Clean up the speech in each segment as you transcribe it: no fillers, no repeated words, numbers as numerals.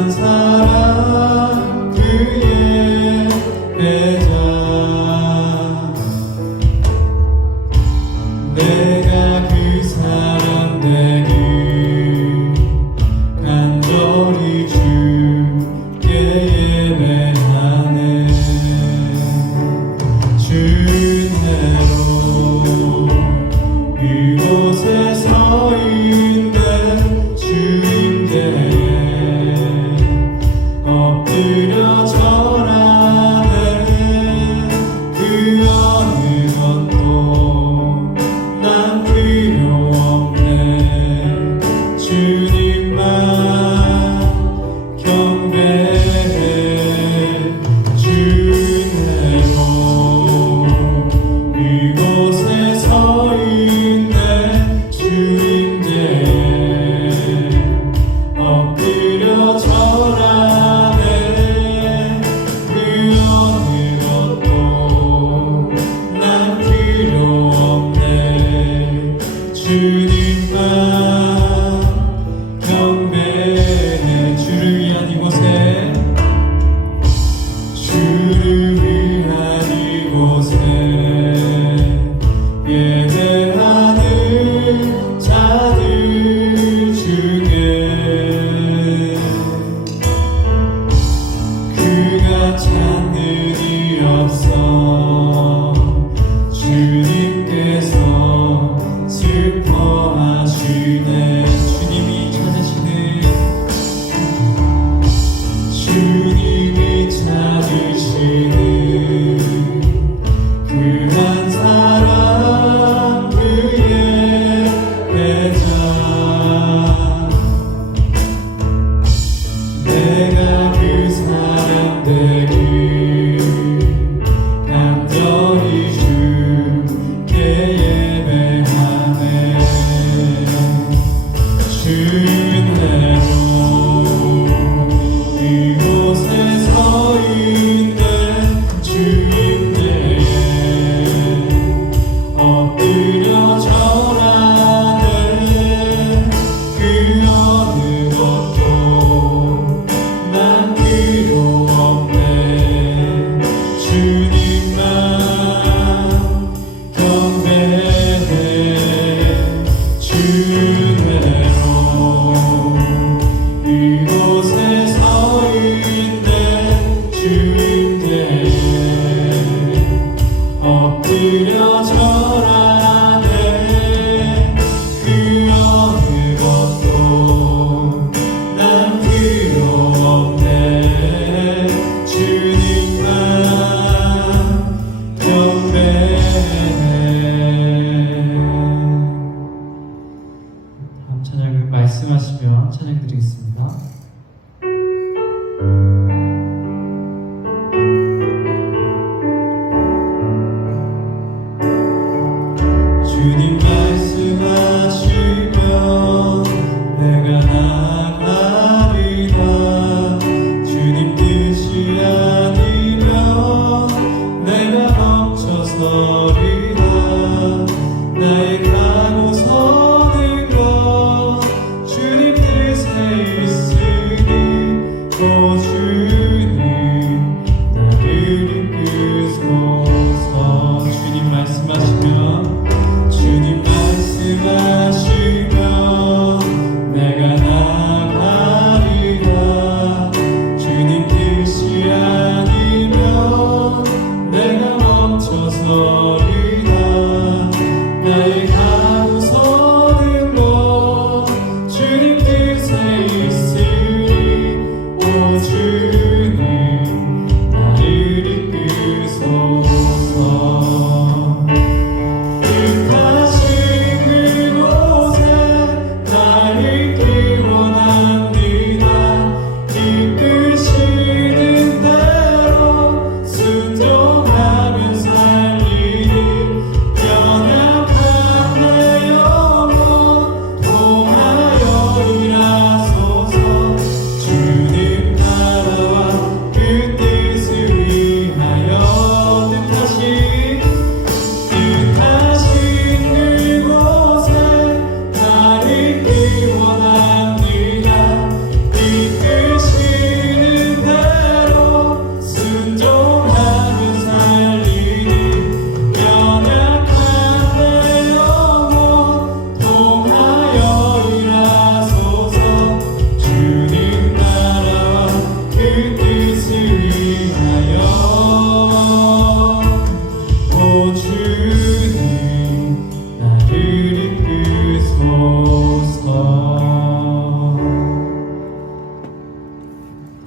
한 사람 그의 배자 내가 그 사람 되길 간절히 주께 예배하네. 주내로 이곳에 서 있는 주님께 엎드려 절하네. 그 어느 것도 난 필요 없네. 주님만 경배해. 주내로 이곳에 서 있네. 주님께 엎드려 절하네. 그 어느 것도 난 필요 없네. 주님만 경배해. 주를 위한 이곳에 주를 위한 이곳에 예배하는 자들 중에 그가 찾는 일 없어. 주님께서 슬퍼하시네. 주님이 찾으시는 그 한 사람 그의 배자 내가 그 사람 되길 간절히 주께 예배하네. 주내로 이곳에 서 있는 주님께 엎드려 절하네. 그 어느 것도 난 필요 없네. 주님만 경배해. 주내로 이곳에 서 있네. 주님께 엎드려 절하네. 그 어느 것도 난 필요 없네. 주님만 경배해. 다음 찬양을 말씀하시면 찬양 드리겠습니다.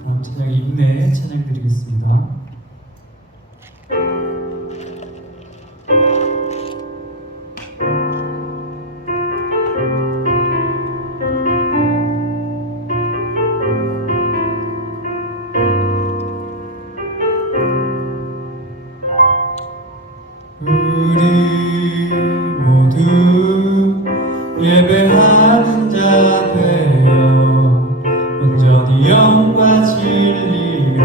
다음 찬양 인내 찬양 드리겠습니다. 우리 모두 예배하는 자 되어 온전히 영과 진리로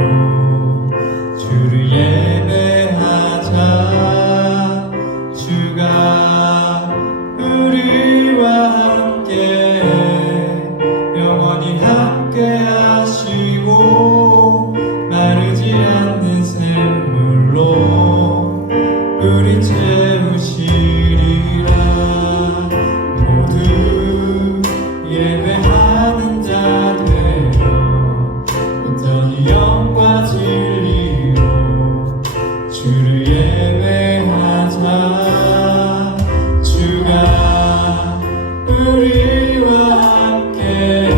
주를 예배하자. 주가 우리와 함께 영원히 함께 하시고 마르지 않는 샘물로 우리 채우시리라. 모두 예배하는 자 되어 온전히 영과 진리로 주를 예배하자. 주가 우리와 함께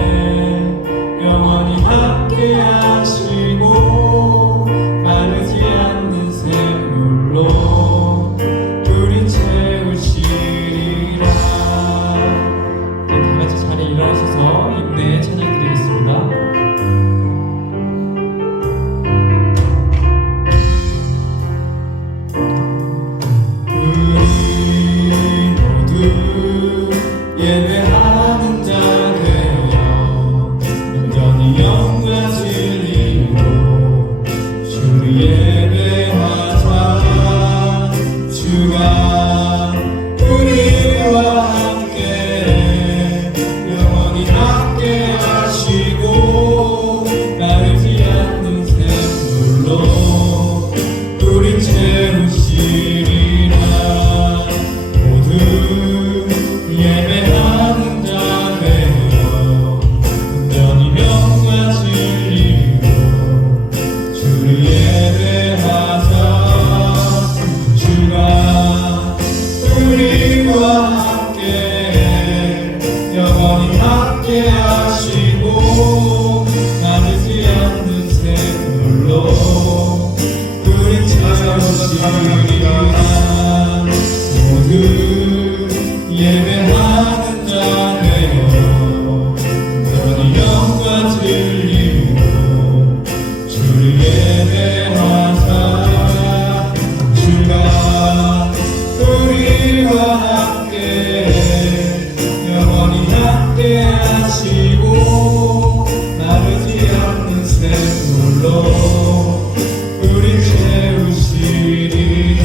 영원히 함께 하시고 마르지 않는 샘물로 우리 채우시리라. 네, 다같이 자리에 일어나셔서 인내 찬양 드리겠습니다. 우리 모두 예배하는 자 되어 온전히 영과 진리로 주를 예배하자. 주가 우리와 함께 영원히 함께 하시고 마르지 않는 샘물로 우리 채우시리라. 모두 예배하는 자 되어 온전히 영과 진리로 주를 예배하자. 주가 우리와 함께 영원히 함께 하시고 마르지 않는 샘물로 우리 채우시리라. 모두 예배하는 자 되어 온전히 영과 진리로 주를 예배하자. 주가 우리와 함께 영원히 함께 하시고 마르지 않는 샘물로 우리 채우시리라.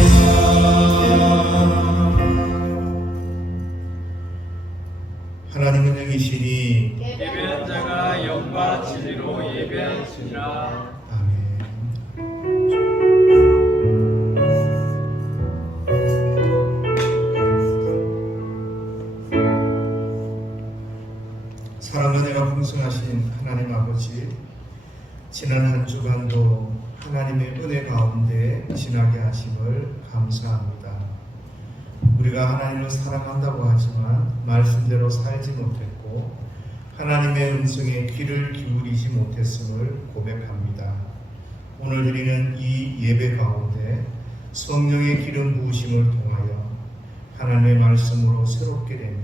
하나님은 영이시니 예배한 자가 영과 진리로 예배하시리라. 아멘. 사랑과 은혜가 풍성하신 하나님 아버지, 지난 한 주간도 하나님의 은혜 가운데 지나게 하심을 감사합니다. 우리가 하나님을 사랑한다고 하지만 말씀대로 살지 못했고 하나님의 음성에 귀를 기울이지 못했음을 고백합니다. 오늘 드리는 이 예배 가운데 성령의 기름 부으심을 통하여 하나님의 말씀으로 새롭게 되며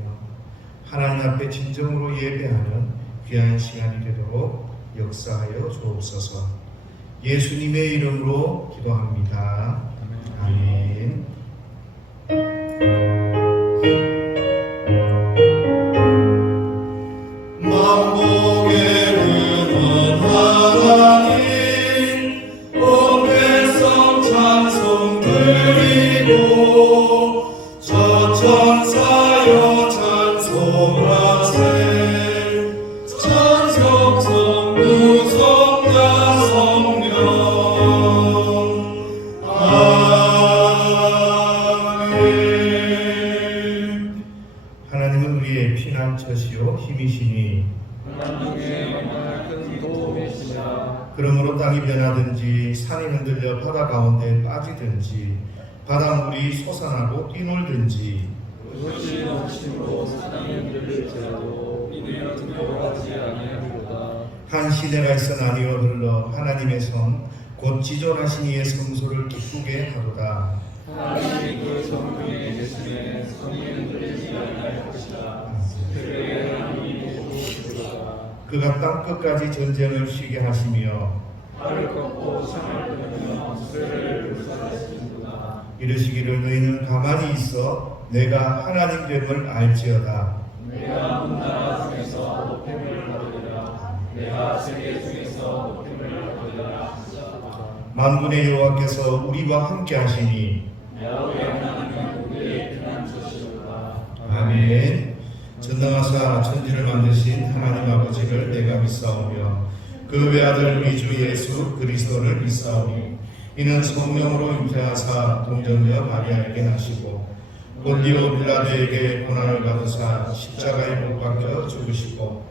하나님 앞에 진정으로 예배하는 귀한 시간이 되도록 역사하여 주옵소서. 예수님의 이름으로 기도합니다. 아멘. 만복의 은원 하나님 온 백성 찬송 드리고 저천사여 찬송하세. 천성성 무성자 성령 아멘. 하나님은 우리의 피난처시요 힘이시니 하나님의 영원한 큰 도움이시라. 그러므로 땅이 변하든지 산이 흔들려 바다 가운데 빠지든지 바닷물이 솟아나고 뛰놀든지 그것이 넘침으로 사랑이 흔들릴지라도 이는 두려워하지 아니하리로다. 한 시대가 있어 나뉘어 흘러 하나님의 성 곧 지존하신 이의 성소를 기쁘게 하도다. 하나님이 그 성중에 계시네 성이 흔들리지 아니할 것이다. 그의 하나님이 도우시리로다. 그가 땅 끝까지 전쟁을 쉬게 하시며 하를 꺾고 상을 끊으며 수레를 불살하시는구나. 이르시기를 너희는 가만히 있어 내가 하나님 됨을 알지어다. 내가 문나라 중에서 높임을 받으리라. 내가 세계 중에서 높임을 받으리라. 만군의 여호와께서 우리와 함께 하시니 야훼 하나님은 우리의 피난처시로다. 아멘. 전능하사 천지를 만드신 하나님 아버지를 내가 믿사오며 그 외아들 우리 주 예수 그리스도를 믿사오니 이는 성령으로 잉태하사 동정녀 마리아에게 나시고 본디오 빌라도에게 고난을 받으사 십자가에 못 박혀 죽으시고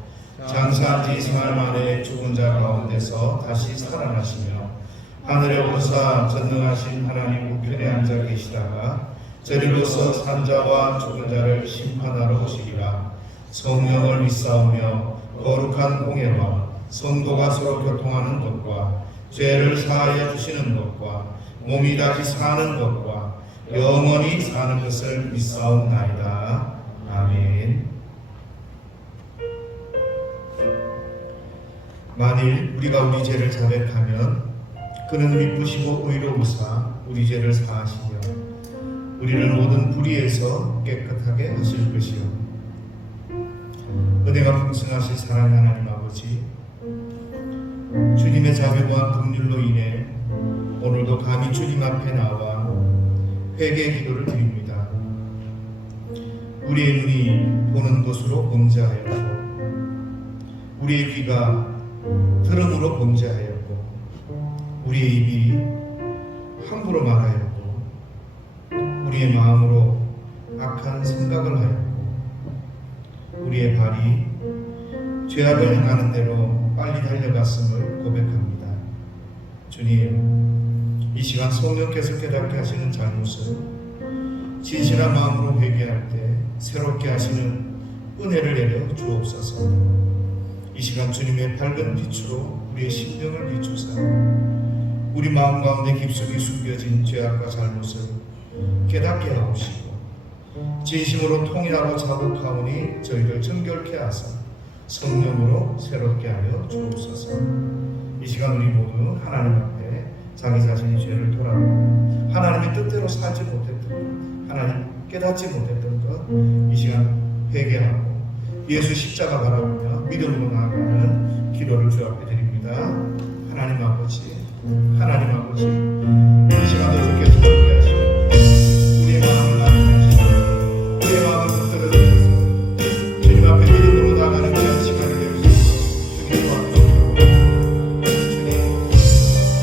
장사한 지 사흘 만에 죽은 자 가운데서 다시 살아나시며 하늘에 오르사 전능하신 하나님 우편에 앉아 계시다가 저리로서 산자와 죽은 자를 심판하러 오시리라. 성령을 믿사오며 거룩한 공예와 성도가 서로 교통하는 것과 죄를 사하여 주시는 것과 몸이 다시 사는 것과 영원히 사는 것을 믿사옵나이다. 아멘. 만일 우리가 우리 죄를 자백하면 그는 미쁘시고 의로우사 우리 죄를 사하시며 우리를 모든 불의에서 깨끗하게 하실 것이요 은혜가 풍성하신 사랑의 하나님 아버지, 주님의 자비와 긍휼로 인해 오늘도 감히 주님 앞에 나와 회개 기도를 드립니다. 우리의 눈이 보는 것으로 범죄하였고 우리의 귀가 들음으로 범죄하였고 우리의 입이 함부로 말하였고 우리의 마음으로 악한 생각을 하였고 우리의 발이 죄악을 행하는 대로 빨리 달려갔음을 고백합니다. 주님, 이 시간 성령께서 깨닫게 하시는 잘못을 진실한 마음으로 회개할 때 새롭게 하시는 은혜를 내려 주옵소서. 이 시간 주님의 밝은 빛으로 우리의 심령을 비추사 우리 마음 가운데 깊숙이 숨겨진 죄악과 잘못을 깨닫게 하옵시고 진심으로 통일하고 자복하오니 저희를 정결케 하사 성령으로 새롭게 하여 주옵소서. 이 시간 우리 모두 하나님 앞에 자기 자신의 죄를 돌아보고 하나님의 뜻대로 살지 못했던 것, 하나님 깨닫지 못했던 것, 이 시간 회개하고 예수 십자가 바라보며 믿음으로 나아가는 기도를 주 앞에 드립니다. 하나님 아버지, 하나님 아버지, 이 시간도 주께서 함께 하시고 우리의 마음을 나누시고 우리의 마음을 붙들어 주셔서 주님 앞에 믿음으로 나아가는 귀한 시간이 될 수 있도록 주님 도와주시고 주님,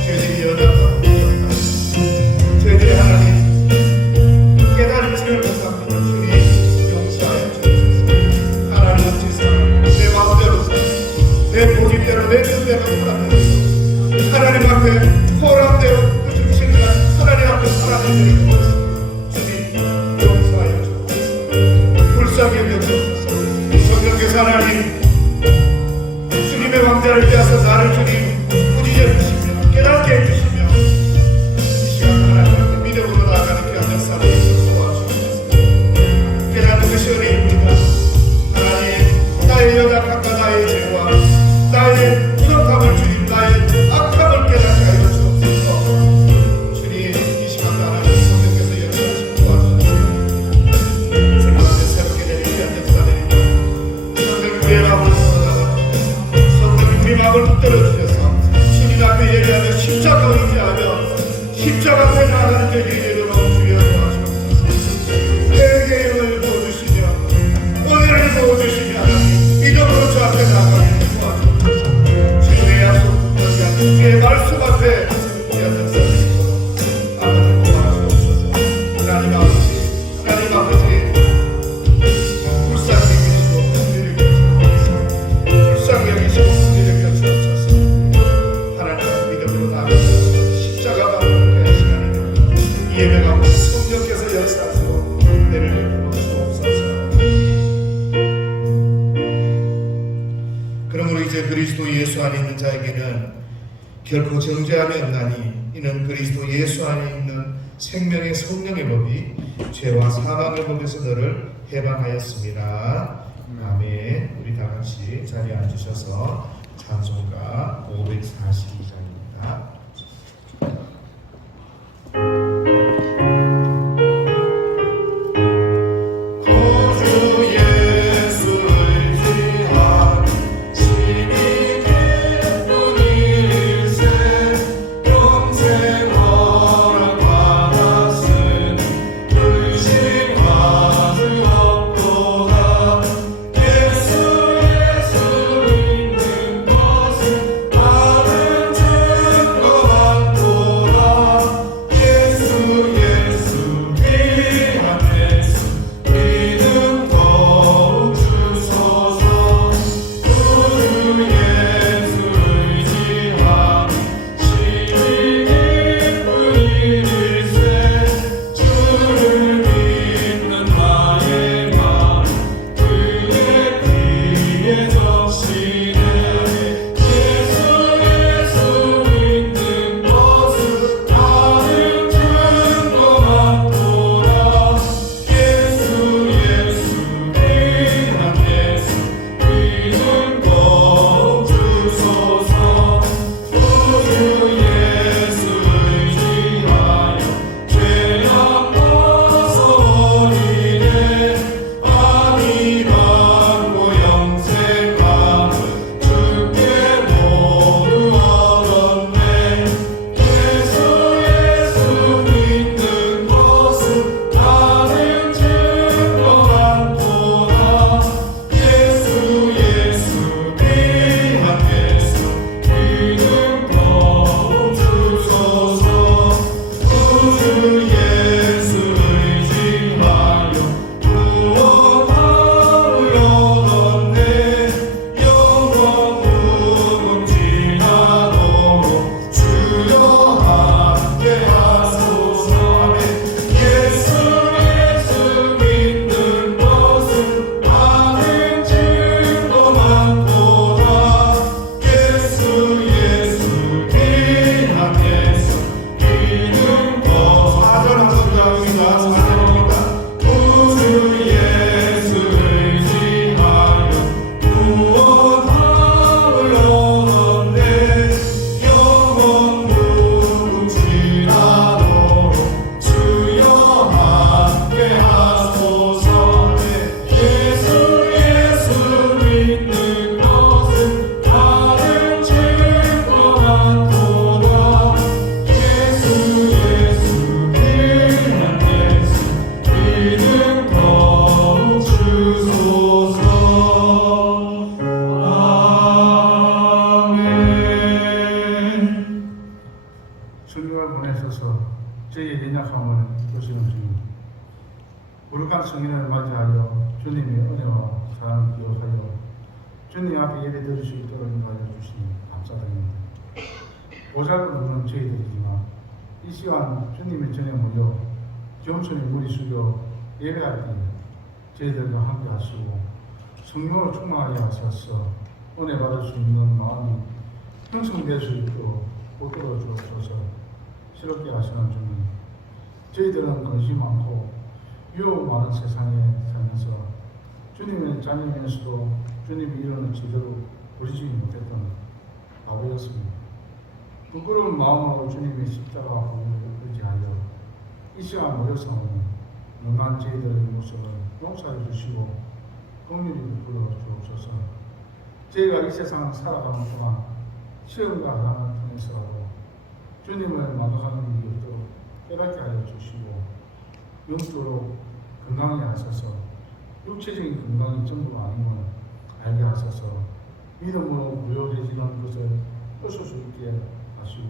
죄들이 여전하고 저희들의 하나님 깨달은 죄를 못합니다. 주님 용서하여 주옵소서. 하나님은 지상 내 마음대로 내 고집대로 내 뜻대로 살아내서 하나님 앞에 호랑대로 주신 하나님 앞에 살아내는 것을 주님 용서하여 주옵소서. 불쌍히 여겨주옵소서. 성령께서 하나님 주님의 왕자를 빼앗아 나를 주님 꾸짖어 주시며 깨닫게 해주시며 이 시간 하나님 앞에 믿음으로 나아가는 귀한 역사를 도와주옵소서. 깨닫는 것이 은혜입니다. 하나님, 나의 연약함과 나의 죄와 나의 부족함을 주님, 나의 악함을 깨닫게 하여 주옵소서. 주님, 이 시간 하나님 성령께서 역사하시고 도와주옵소서. 생각에 새롭게 되는 귀한 역사들입니다. 성령이 우리의 마음을 풀어나가고 성령이 우리 마음을 붙들어 주셔서 주님 앞에 예배하며 십자가 의지하며 십자가 앞에 나아가는 되게 되도록 주여 도와주옵소서. 회개의 은혜를 부어주시며 은혜를 부어주시며 믿음으로 주 앞에 나아가게 도와주옵소서. 주님의 약속 주의 말씀 앞에 귀한 역사 되시도록 아버지 도와주옵소서. 하나님 아버지, 하나님 아버지, 불쌍히 여기시고 긍휼히 여기시옵소서. 불쌍히 여기시고 긍휼히 여기시옵소서. 하나님 믿음으로 나아가서 십자가 받는 그의 시간입니다. 이 예배가 이야기는 결코 정죄함이 없나니 이는 그리스도 예수 안에 있는 생명의 성령의 법이 죄와 사망의 법에서 너를 해방하였습니다. 아멘. 우리 다 같이 자리에 앉으셔서 찬송가 542장입니다. 거룩한 성인을 맞이하여 주님의 은혜와 사랑을 기억하여 주님 앞에 예배 드릴 수 있도록 인도하여 주시니 감사드립니다. 보잘것없는 저희들이지만 이 시간 주님의 전에 모여 겸손히 무리 숙여 예배할 때 저희들과 함께 하시고 성령으로 충만하게 하셔서 은혜 받을 수 있는 마음이 형성될 수 있도록 붙들어 주옵소서. 새롭게 하시는 주님, 저희들은 관심 많고 유혹 많은 세상에 살면서 주님의 자녀면서도 주님이 이루는 제대로 누리지 못했던 바보였습니다. 부끄러운 마음으로 주님의 십자가 후를 의지하여 이 시간 모여서는 능한 저희들의 모습을 용서해 주시고 긍휼히 불러 주옵소서. 저희가 이 세상 살아가는 동안 시험과 하나님을 통해서라도 주님을 만족하는 일이 없도록 깨닫게 하여 주시고 영적으로 건강히 하셔서 육체적인 건강이 전부가 아님을 알게 하셔서 믿음으로 무효해지는 것을 끄실 수 있게 하시고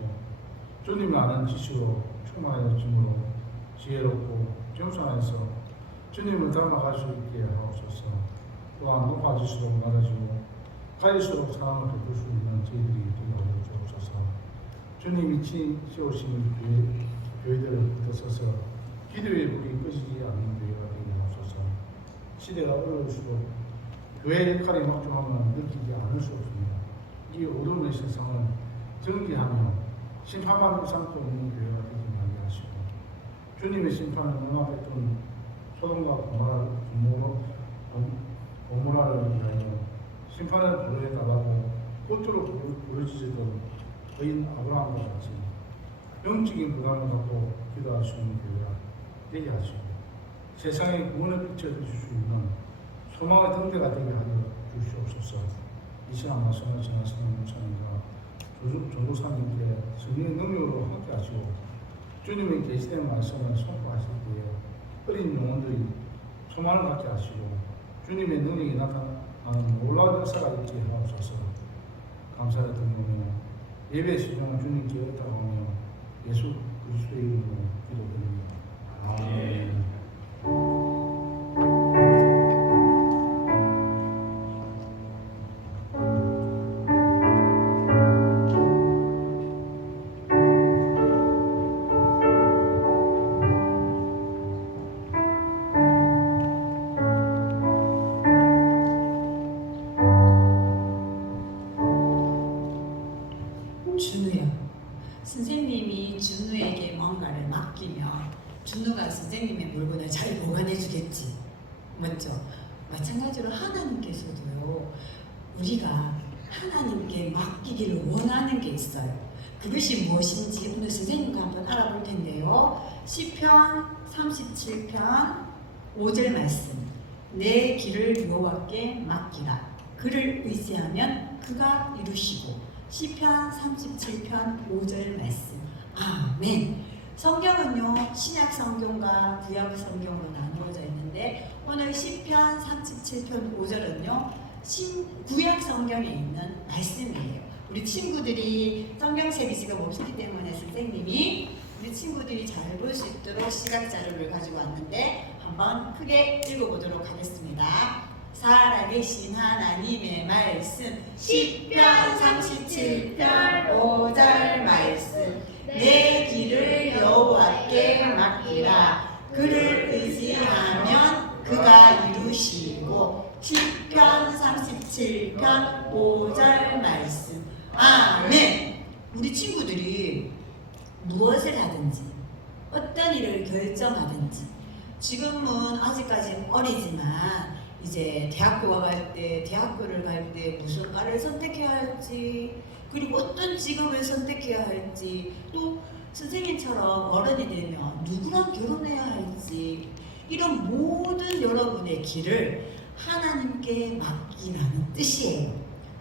주님을 아는 지식으로 충만하여 짐으로 지혜롭고 겸손해서 주님을 닮아갈 수 있게 하옵소서. 또한 높아질수록 낮아지고 가질수록 사랑을 베풀 수 있는 저희들이 되게 하여 주옵소서. 주님이 세우신 교회들을 붙어서서 기도의 불이 꺼지지 않는 교회가 되게 하옵소서. 시대가 어려울수록 교회의 역할이 막중함을 느끼지 않을 수 없습니다. 이 어둠의 세상을 정리하며 심판받을 삼고 있는 교회가 되지 말게 하시고 주님의 심판을 눈앞했던 소돔과 고모라를 위하여 심판의 불에 달하고 꽃으로 부러지던 의인 아브라함과 같이 영적인 부담을 갖고 기도하시는 교회가 되게 하시고 세상에 구원의 빛을 줄 수 있는 소망의 등대가 되게 하여 주시옵소서. 이 시간 말씀을 전하시는 목사님과 전도사님께 성령의 능력으로 함께 하시고 주님의 계시된 말씀을 선포하실 때에 어린 영혼들이 소망을 갖게 하시고 주님의 능력이 나타나는 놀라운 역사가 있게 하옵소서. 감사를 드리며 예배 시간을 주님께 의탁하며 예수 그리스도의 이름으로 기도드립니다. 아멘. 준우요. 선생님이 준우에게 뭔가를 맡기면 준우가 선생님의 물건을 잘 보관해 주겠지. 맞죠? 마찬가지로 하나님께서도요. 우리가 하나님께 맡기기를 원하는 게 있어요. 그것이 무엇인지 오늘 선생님과 한번 알아볼 텐데요. 시편 37편 5절 말씀. 내 길을 여호와께 맡기라. 그를 의지하면 그가 이루시고. 시편 37편 5절 말씀. 아멘. 성경은요 신약 성경과 구약 성경으로 나누어져 있는데 오늘 시편 37편 5절은요 구약 성경에 있는 말씀이에요. 우리 친구들이 성경 세비지가 없기 때문에 선생님이 우리 친구들이 잘 볼 수 있도록 시각 자료를 가지고 왔는데 한번 크게 읽어보도록 하겠습니다. 살아계신 하나님의 말씀 시편 37편 5절 말씀. 내 길을 여호와께 맡기라. 그를 의지하면 그가 이루시고. 시편 37편 5절 말씀. 아멘. 우리 친구들이 무엇을 하든지 어떤 일을 결정하든지 지금은 아직까지는 어리지만 이제 대학교가 대학교를 갈 때 무슨 과를 선택해야 할지 그리고 어떤 직업을 선택해야 할지 또 선생님처럼 어른이 되면 누구랑 결혼해야 할지 이런 모든 여러분의 길을 하나님께 맡기라는 뜻이에요.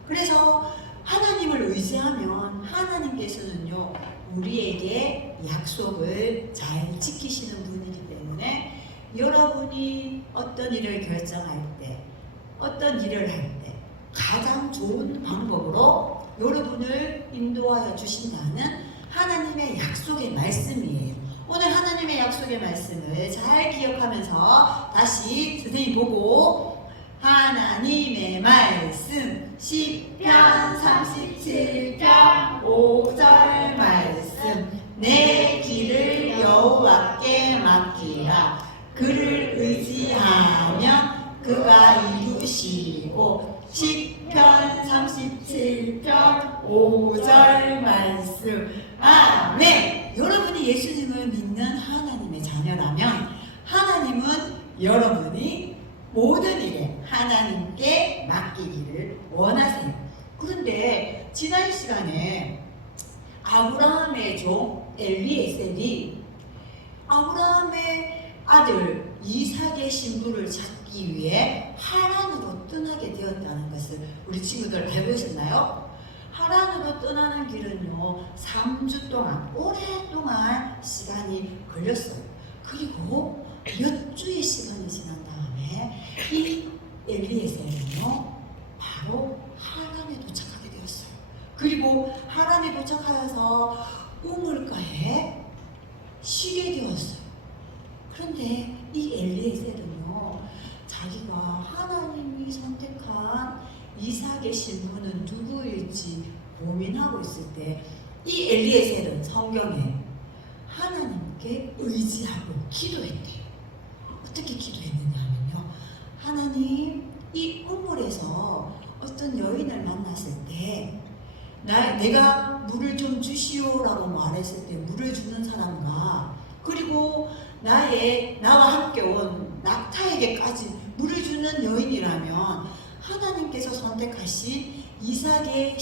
그래서 하나님을 의지하면 하나님께서는요 우리에게 약속을 잘 지키시는 분이기 때문에 여러분이 어떤 일을 결정할 때, 어떤 일을 할 때 가장 좋은 방법으로 여러분을 인도하여 주신다는 하나님의 약속의 말씀이에요. 오늘 하나님의 약속의 말씀을 잘 기억하면서 다시 선생님 보고 하나님의 말씀 시편 37편 5절 말씀. 내 길을 여호와께 맡기라. 그를 의지하면 그가 이루시고. 시편 37편 5절 말씀. 아멘. 여러분이 예수님을 믿는 하나님의 자녀라면 하나님은 여러분이 모든 일에 하나님께 맡기기를 원하세요. 그런데 지난 시간에 아브라함의 종 엘리에셀이 아브라함의 아들 이삭의 신부를 찾기 위해 하란으로 떠나게 되었다는 것을 우리 친구들 알고 있었나요? 하란으로 떠나는 길은요 3주 동안 오랫동안 시간이 걸렸어요. 그리고 몇 주의 시간이 지난 다음에 이 엘리에셀은요 바로 하란에 도착하게 되었어요. 그리고 하란에 도착하여서 우물가에 쉬게 되었어요. 그런데 이 엘리에셀은요 자기가 하나님이 선택한 이삭의 신부는 누구일지 고민하고 있을 때 이 엘리에셀은 성경에 하나님께 의지하고 기도했대요. 어떻게 기도했느냐 하면요 하나님 이 우물에서 어떤 여인을 만났을 때 내가 물을 좀 주시오라고 말했을 때 물을 주는 사람과 그리고 나와 함께 온 낙타에게까지 물을 주는 여인이라면 하나님께서 선택하신 이삭의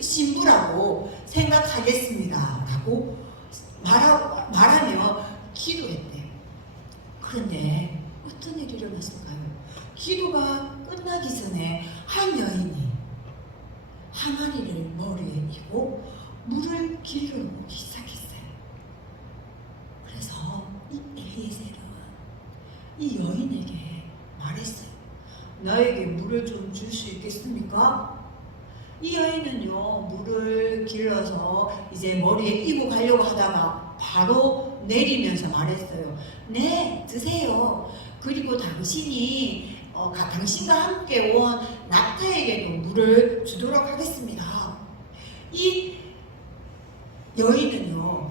신부라고 생각하겠습니다 라고 말하며 기도했대요. 그런데 어떤 일이 일어났을까요? 기도가 끝나기 전에 한 여인이 항아리를 머리에 이고 물을 길러 오기 시작했어요. 그래서 이 엘리에셀은 이 여인에게 말했어요. 나에게 물을 좀 줄 수 있겠습니까? 이 여인은요, 물을 길러서 이제 머리에 이고 가려고 하다가 바로 내리면서 말했어요. 네, 드세요. 그리고 당신과 함께 온 낙타에게도 물을 주도록 하겠습니다. 이 여인은요,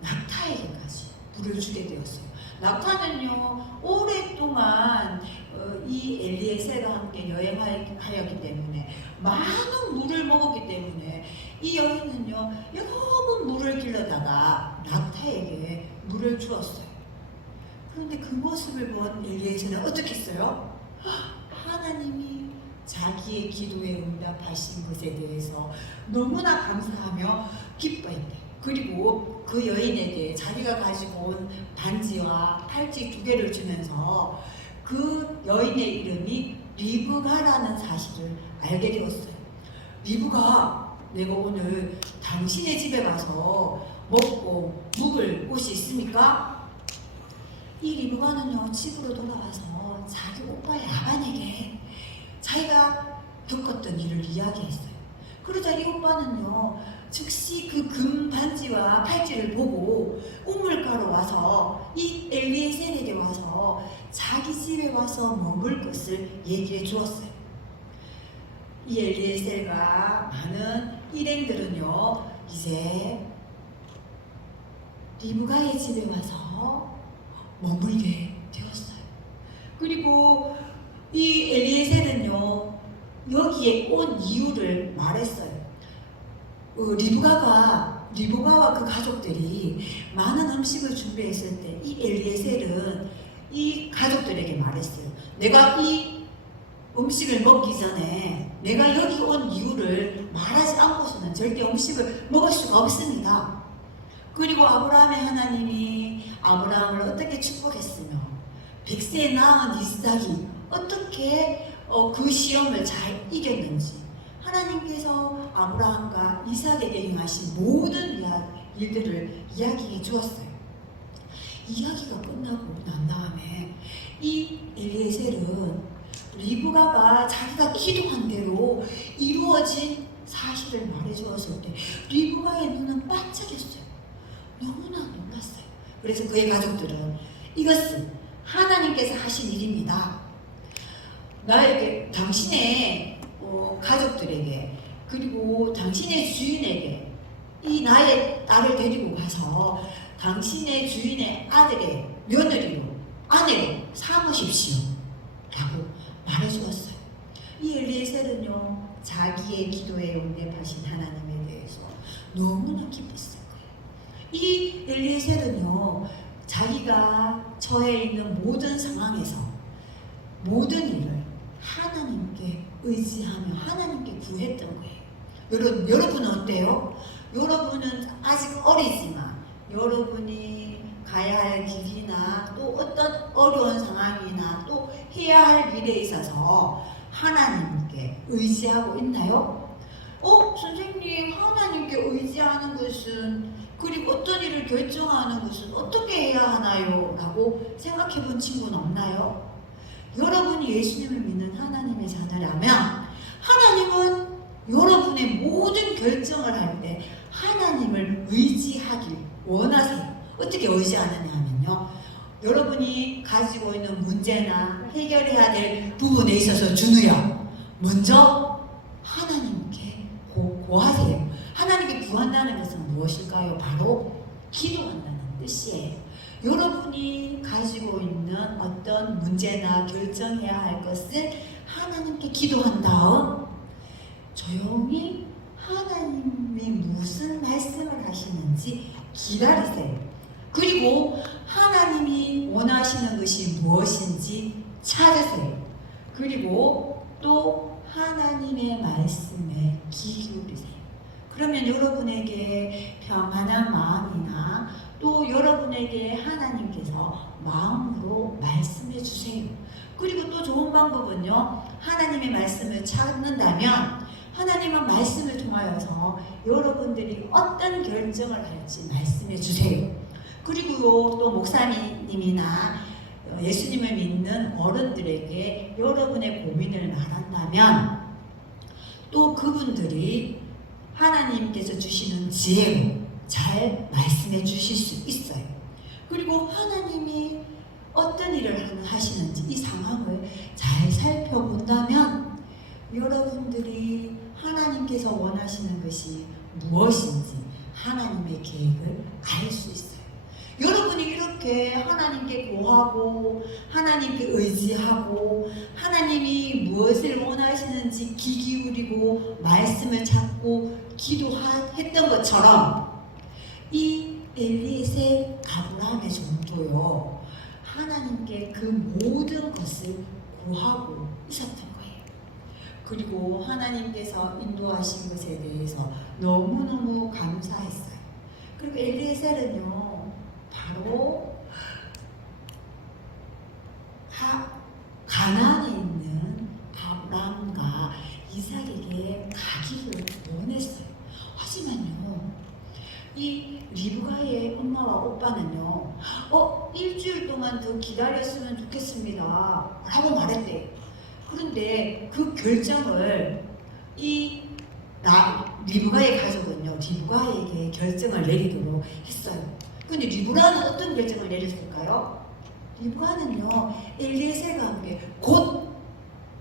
낙타에게까지 물을 주게 되었어요. 낙타는요, 오랫동안 이 엘리에셀과 함께 여행하였기 때문에 많은 물을 먹었기 때문에 이 여인은요, 여러 번 물을 길러다가 낙타에게 물을 주었어요. 그런데 그 모습을 본 엘리에셀은 어떻게 했어요? 하나님이 자기의 기도에 응답하신 것에 대해서 너무나 감사하며 기뻐했대요. 그리고 그 여인에게 자기가 가지고 온 반지와 팔찌 2개를 주면서 그 여인의 이름이 리브가라는 사실을 알게 되었어요. 리브가, 내가 오늘 당신의 집에 가서 먹고 묵을 곳이 있습니까? 이 리브가는요, 집으로 돌아와서 자기 오빠 야반에게 자기가 겪었던 일을 이야기했어요. 그러자 이 오빠는요, 즉시 그 금 반지와 팔찌를 보고 우물가로 와서 이 엘리에셀에게 와서 자기 집에 와서 머물 것을 얘기해 주었어요. 이 엘리에셀과 많은 일행들은요, 이제 리브가의 집에 와서 머물게 되었어요. 그리고 이 엘리에셀은요, 여기에 온 이유를 말했어요. 리브가와 그 가족들이 많은 음식을 준비했을 때 이 엘리에셀은 이 가족들에게 말했어요. 내가 이 음식을 먹기 전에 내가 여기 온 이유를 말하지 않고서는 절대 음식을 먹을 수가 없습니다. 그리고 아브라함의 하나님이 아브라함을 어떻게 축복했으며 100세에 낳은 이삭이 어떻게 그 시험을 잘 이겼는지 하나님께서 아브라함과 이삭에게 행하신 모든 일들을 이야기해 주었어요. 이야기가 끝나고 난 다음에 이 엘리에셀은 리브가가 자기가 기도한 대로 이루어진 사실을 말해 주었을 때 리브가의 눈은 반짝였어요. 너무나 놀랐어요. 그래서 그의 가족들은 이것은 하나님께서 하신 일입니다. 나에게, 당신의 가족들에게, 그리고 당신의 주인에게 이 나의 딸을 데리고 가서 당신의 주인의 아들의 며느리로, 아내로 삼으십시오 라고 말해주었어요. 이 엘리에셀은요, 자기의 기도에 응답하신 하나님에 대해서 너무나 기뻤을 거예요. 이 엘리에셀은요, 자기가 처해 있는 모든 상황에서 모든 일을 하나님께 의지하며 하나님께 구했던 거예요. 여러분은 어때요? 여러분은 아직 어리지만 여러분이 가야 할 길이나 또 어떤 어려운 상황이나 또 해야 할 일에 있어서 하나님께 의지하고 있나요? 선생님, 하나님께 의지하는 것은, 그리고 어떤 일을 결정하는 것은 어떻게 해야 하나요? 라고 생각해 본 친구는 없나요? 여러분이 예수님을 믿는 하나님의 자녀라면 하나님은 여러분의 모든 결정을 할 때 하나님을 의지하길 원하세요. 어떻게 의지하느냐 하면요, 여러분이 가지고 있는 문제나 해결해야 될 부분에 있어서 주누야, 먼저 하나님께 고하세요. 하나님께 구한다는 것은 무엇일까요? 바로 기도한다는 뜻이에요. 여러분이 가지고 있는 어떤 문제나 결정해야 할 것을 하나님께 기도한 다음 조용히 하나님이 무슨 말씀을 하시는지 기다리세요. 그리고 하나님이 원하시는 것이 무엇인지 찾으세요. 그리고 또 하나님의 말씀에 귀 기울이세요. 그러면 여러분에게 평안한 마음이나 또 여러분에게 하나님께서 마음으로 말씀해 주세요. 그리고 또 좋은 방법은요, 하나님의 말씀을 찾는다면 하나님은 말씀을 통하여서 여러분들이 어떤 결정을 할지 말씀해 주세요. 그리고 또 목사님이나 예수님을 믿는 어른들에게 여러분의 고민을 말한다면 또 그분들이 하나님께서 주시는 지혜로 잘 말씀해 주실 수 있어요. 그리고 하나님이 어떤 일을 하시는지 이 상황을 잘 살펴본다면 여러분들이 하나님께서 원하시는 것이 무엇인지 하나님의 계획을 알 수 있어요. 여러분이 이렇게 하나님께 구하고 하나님께 의지하고 하나님이 무엇을 원하시는지 귀 기울이고 말씀을 찾고 기도했던 것처럼 이 엘리에셀 아브라함의 정도요, 하나님께 그 모든 것을 구하고 있었던 거예요. 그리고 하나님께서 인도하신 것에 대해서 너무너무 감사했어요. 그리고 엘리에셀은요, 바로 가나안에 있는 아브라함과 이삭에게 가기를 원했어요. 하지만요, 이 리브가의 엄마와 오빠는요, 일주일 동안 더 기다렸으면 좋겠습니다 라고 말했대요. 그런데 그 결정을 리브가의 가족은요, 리브가에게 결정을 내리도록 했어요. 근데 리브가는 어떤 결정을 내렸을까요? 리브가는요, 엘리에셀과 함께 곧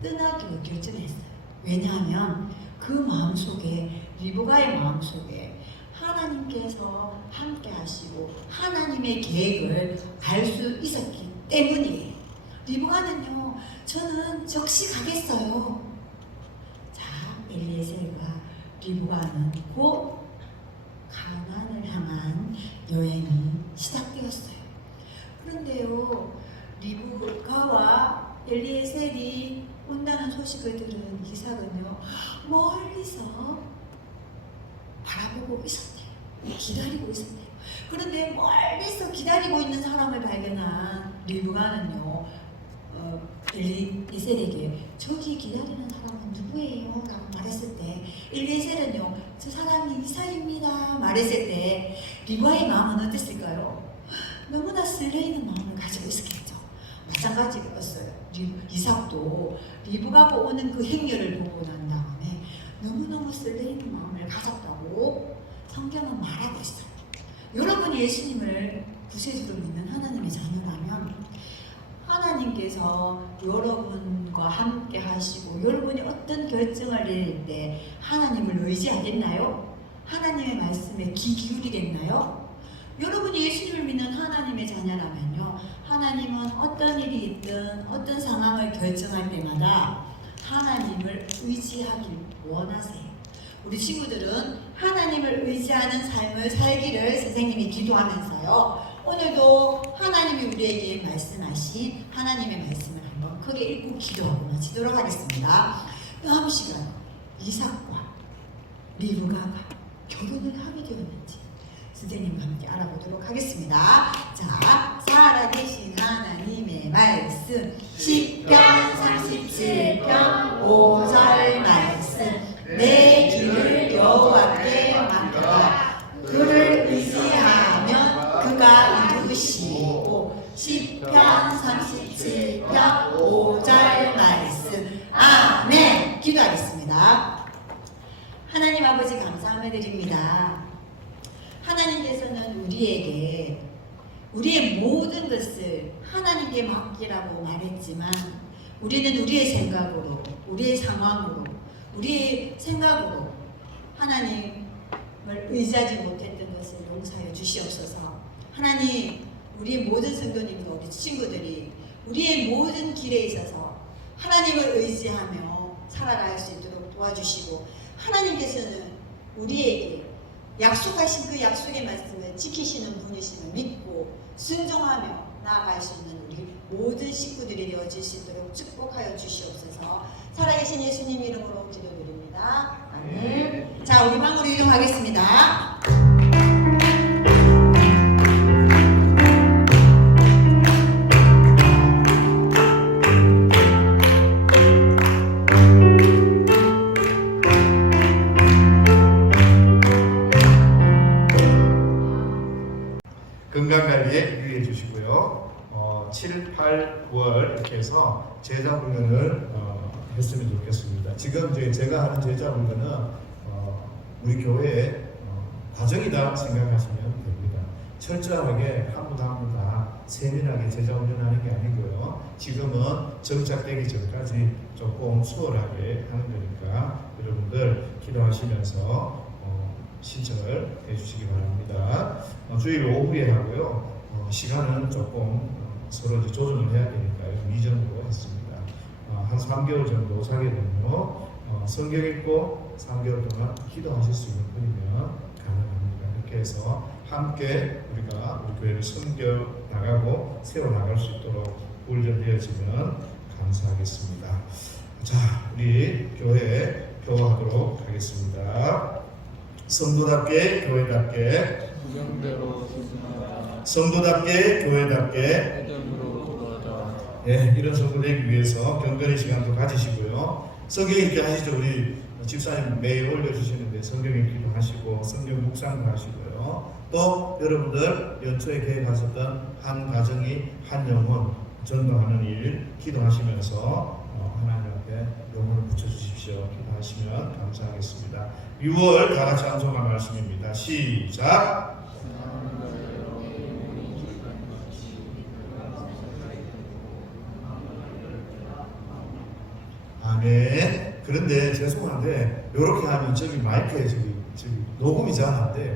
떠나기로 결정했어요. 왜냐하면 그 마음속에, 리브가의 마음속에 하나님께서 함께 하시고 하나님의 계획을 알 수 있었기 때문이에요. 리브가는요, 저는 즉시 가겠어요. 자, 엘리에셀과 리브가는 곧 가나안을 향한 여행이 시작되었어요. 그런데요, 리브가와 엘리에셀이 온다는 소식을 들은 이삭은요, 멀리서 바라보고 있었대요. 기다리고 있었대요. 그런데 멀리서 기다리고 있는 사람을 발견한 리브가는요, 엘리에셀에게 저기 기다리는 사람은 누구예요? 라고 말했을 때 엘리에셀은요, 저 사람이 이삭입니다 말했을 때 리브가의 마음은 어땠을까요? 너무나 설레이는 마음을 가지고 있었겠죠. 마찬가지였어요. 이삭도 리브가가 오는 그 행렬을 보고 난 다음에 너무너무 설레이는 마음을 가졌다고 성경은 말하고 있어요. 여러분이 예수님을 구세주로 믿는 하나님의 자녀라면 하나님께서 여러분과 함께 하시고 여러분이 어떤 결정을 내릴 때 하나님을 의지하겠나요? 하나님의 말씀에 귀 기울이겠나요? 여러분이 예수님을 믿는 하나님의 자녀라면요, 하나님은 어떤 일이 있든 어떤 상황을 결정할 때마다 하나님을 의지하길 원하세요. 우리 친구들은 하나님을 의지하는 삶을 살기를 선생님이 기도하면서요, 오늘도 하나님이 우리에게 말씀하신 하나님의 말씀을 한번 크게 읽고 기도하고 마치도록 하겠습니다. 다음 시간 이삭과 리브가가 결혼을 하게 되었는지 선생님과 함께 알아보도록 하겠습니다. 자, 살아계신 하나님의 말씀 시편 37편 5절 말씀, 내 길을 여호와께 맡겨라. 그를 의지하면 그가 이루시고. 시편 37편 5절 말씀. 아멘. 기도하겠습니다. 하나님 아버지 감사함을 드립니다. 하나님께서는 우리에게 우리의 모든 것을 하나님께 맡기라고 말했지만 우리는 우리의 생각으로, 우리의 상황으로, 우리의 생각으로 하나님을 의지하지 못했던 것을 용서해 주시옵소서. 하나님, 우리의 모든 성도님과 우리 친구들이 우리의 모든 길에 있어서 하나님을 의지하며 살아갈 수 있도록 도와주시고, 하나님께서는 우리에게 약속하신 그 약속의 말씀을 지키시는 분이심을 믿고 순종하며 나아갈 수 있는 우리 모든 식구들이 되어질 수 있도록 축복하여 주시옵소서. 살아계신 예수님 이름으로 기도드립니다. 아멘. 자, 우리 방으로 이동하겠습니다. 건강관리에 유의해 주시고요. 7, 8, 9월 이렇게 해서 제자 훈련을 했으면 좋겠습니다. 지금 이제 제가 하는 제자 훈련은 우리 교회의 과정이다 생각하시면 됩니다. 철저하게 한 분 한 분 다 세밀하게 제자 훈련하는 게 아니고요. 지금은 정착되기 전까지 조금 수월하게 하는 거니까 여러분들 기도하시면서 신청을 해주시기 바랍니다. 주일 오후에 하고요. 시간은 조금 서로 이제 조정을 해야 되니까요. 미정으로 했습니다. 한 3개월 정도 사게 되면 성경 읽고 3개월 동안 기도하실 수 있는 분이면 가능합니다. 이렇게 해서 함께 우리가 우리 교회를 섬겨 나가고 세워 나갈 수 있도록 훈련되어지면 감사하겠습니다. 자, 우리 교회 교화하도록 하겠습니다. 성도답게 교회답게 구경대로 순순하다. 성도답게 교회답게 믿음으로 기도하자. 이런 성도 되기 위해서 경건의 시간도 가지시고요. 성경 읽기 하시죠. 우리 집사님 매일 올려주시는데 성경 읽기도 하시고 성경 묵상도 하시고요. 또 여러분들 연초에 계획하셨던 한 가정이 한 영혼 전도하는 일 기도하시면서 하나님 앞에 영혼을 붙여주십시오. 기도하시면 감사하겠습니다. 6월 다 같이 암송할 말씀입니다. 시작. 아멘. 그런데 죄송한데 이렇게 하면 저기 마이크에 저기 녹음이 잘 안 돼요.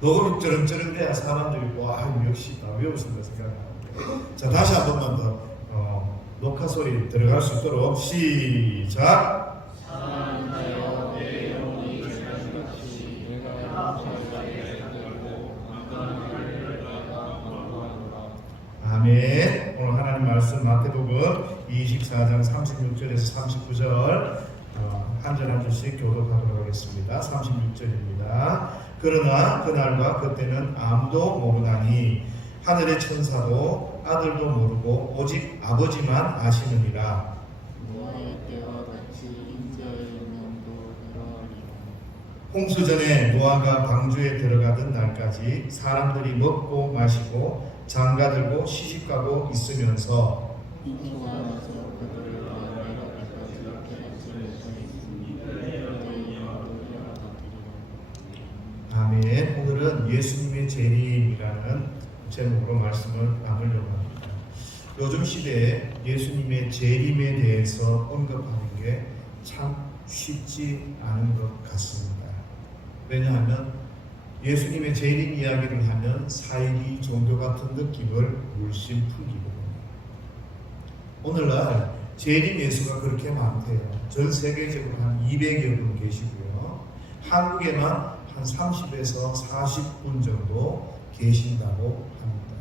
녹음이 쩌렁쩌렁 돼야 사람들이 와 역시 다 외우신다 생각하는데. 자, 다시 한 번만 더 녹화 소리 들어갈 수 있도록 시작. 하나님이여 내 영혼이 지나치같이 내가 영생하게 되고 만감을 내가 원하노라. 아멘. 오늘 하나님 말씀 마태복음 24장 36절에서 39절 한 절 한 절씩 교독하도록 하겠습니다. 36절입니다. 그러나 그날과 그때는 아무도 모르나니 하늘의 천사도 아들도 모르고 오직 아버지만 아시느니라. 노아의 때와 같이 인자의 명도 그러하리라. 홍수전에 노아가 방주에 들어가던 날까지 사람들이 먹고 마시고 장가들고 시집가고 있으면서 인수가 나서 그들을 내려갈까지 깨닫지 못하였으니 그때의 영혼들이 알아듣리라. 아멘. 오늘은 예수님의 재림이라는 제목으로 말씀을 나누려고 합니다. 요즘 시대에 예수님의 재림에 대해서 언급하는 게 참 쉽지 않은 것 같습니다. 왜냐하면 예수님의 재림 이야기를 하면 사이비 종교 같은 느낌을 물씬 풀기거든요. 오늘날 재림 예수가 그렇게 많대요. 전 세계적으로 한 200여 분 계시고요. 한국에만 한 30에서 40분 정도 계신다고 합니다.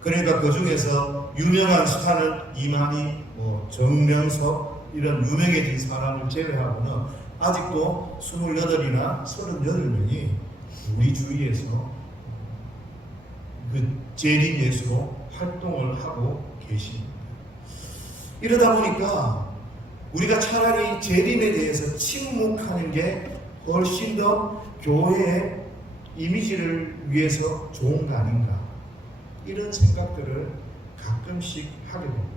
그러니까 그 중에서 유명한 스타는 이만희, 정명석 이런 유명해진 사람을 제외하고는 아직도 28이나 38명이 우리 주위에서 그 재림 예수로 활동을 하고 계십니다. 이러다 보니까 우리가 차라리 재림에 대해서 침묵하는 게 훨씬 더 교회의 이미지를 위해서 좋은 거 아닌가, 이런 생각들을 가끔씩 하게 됩니다.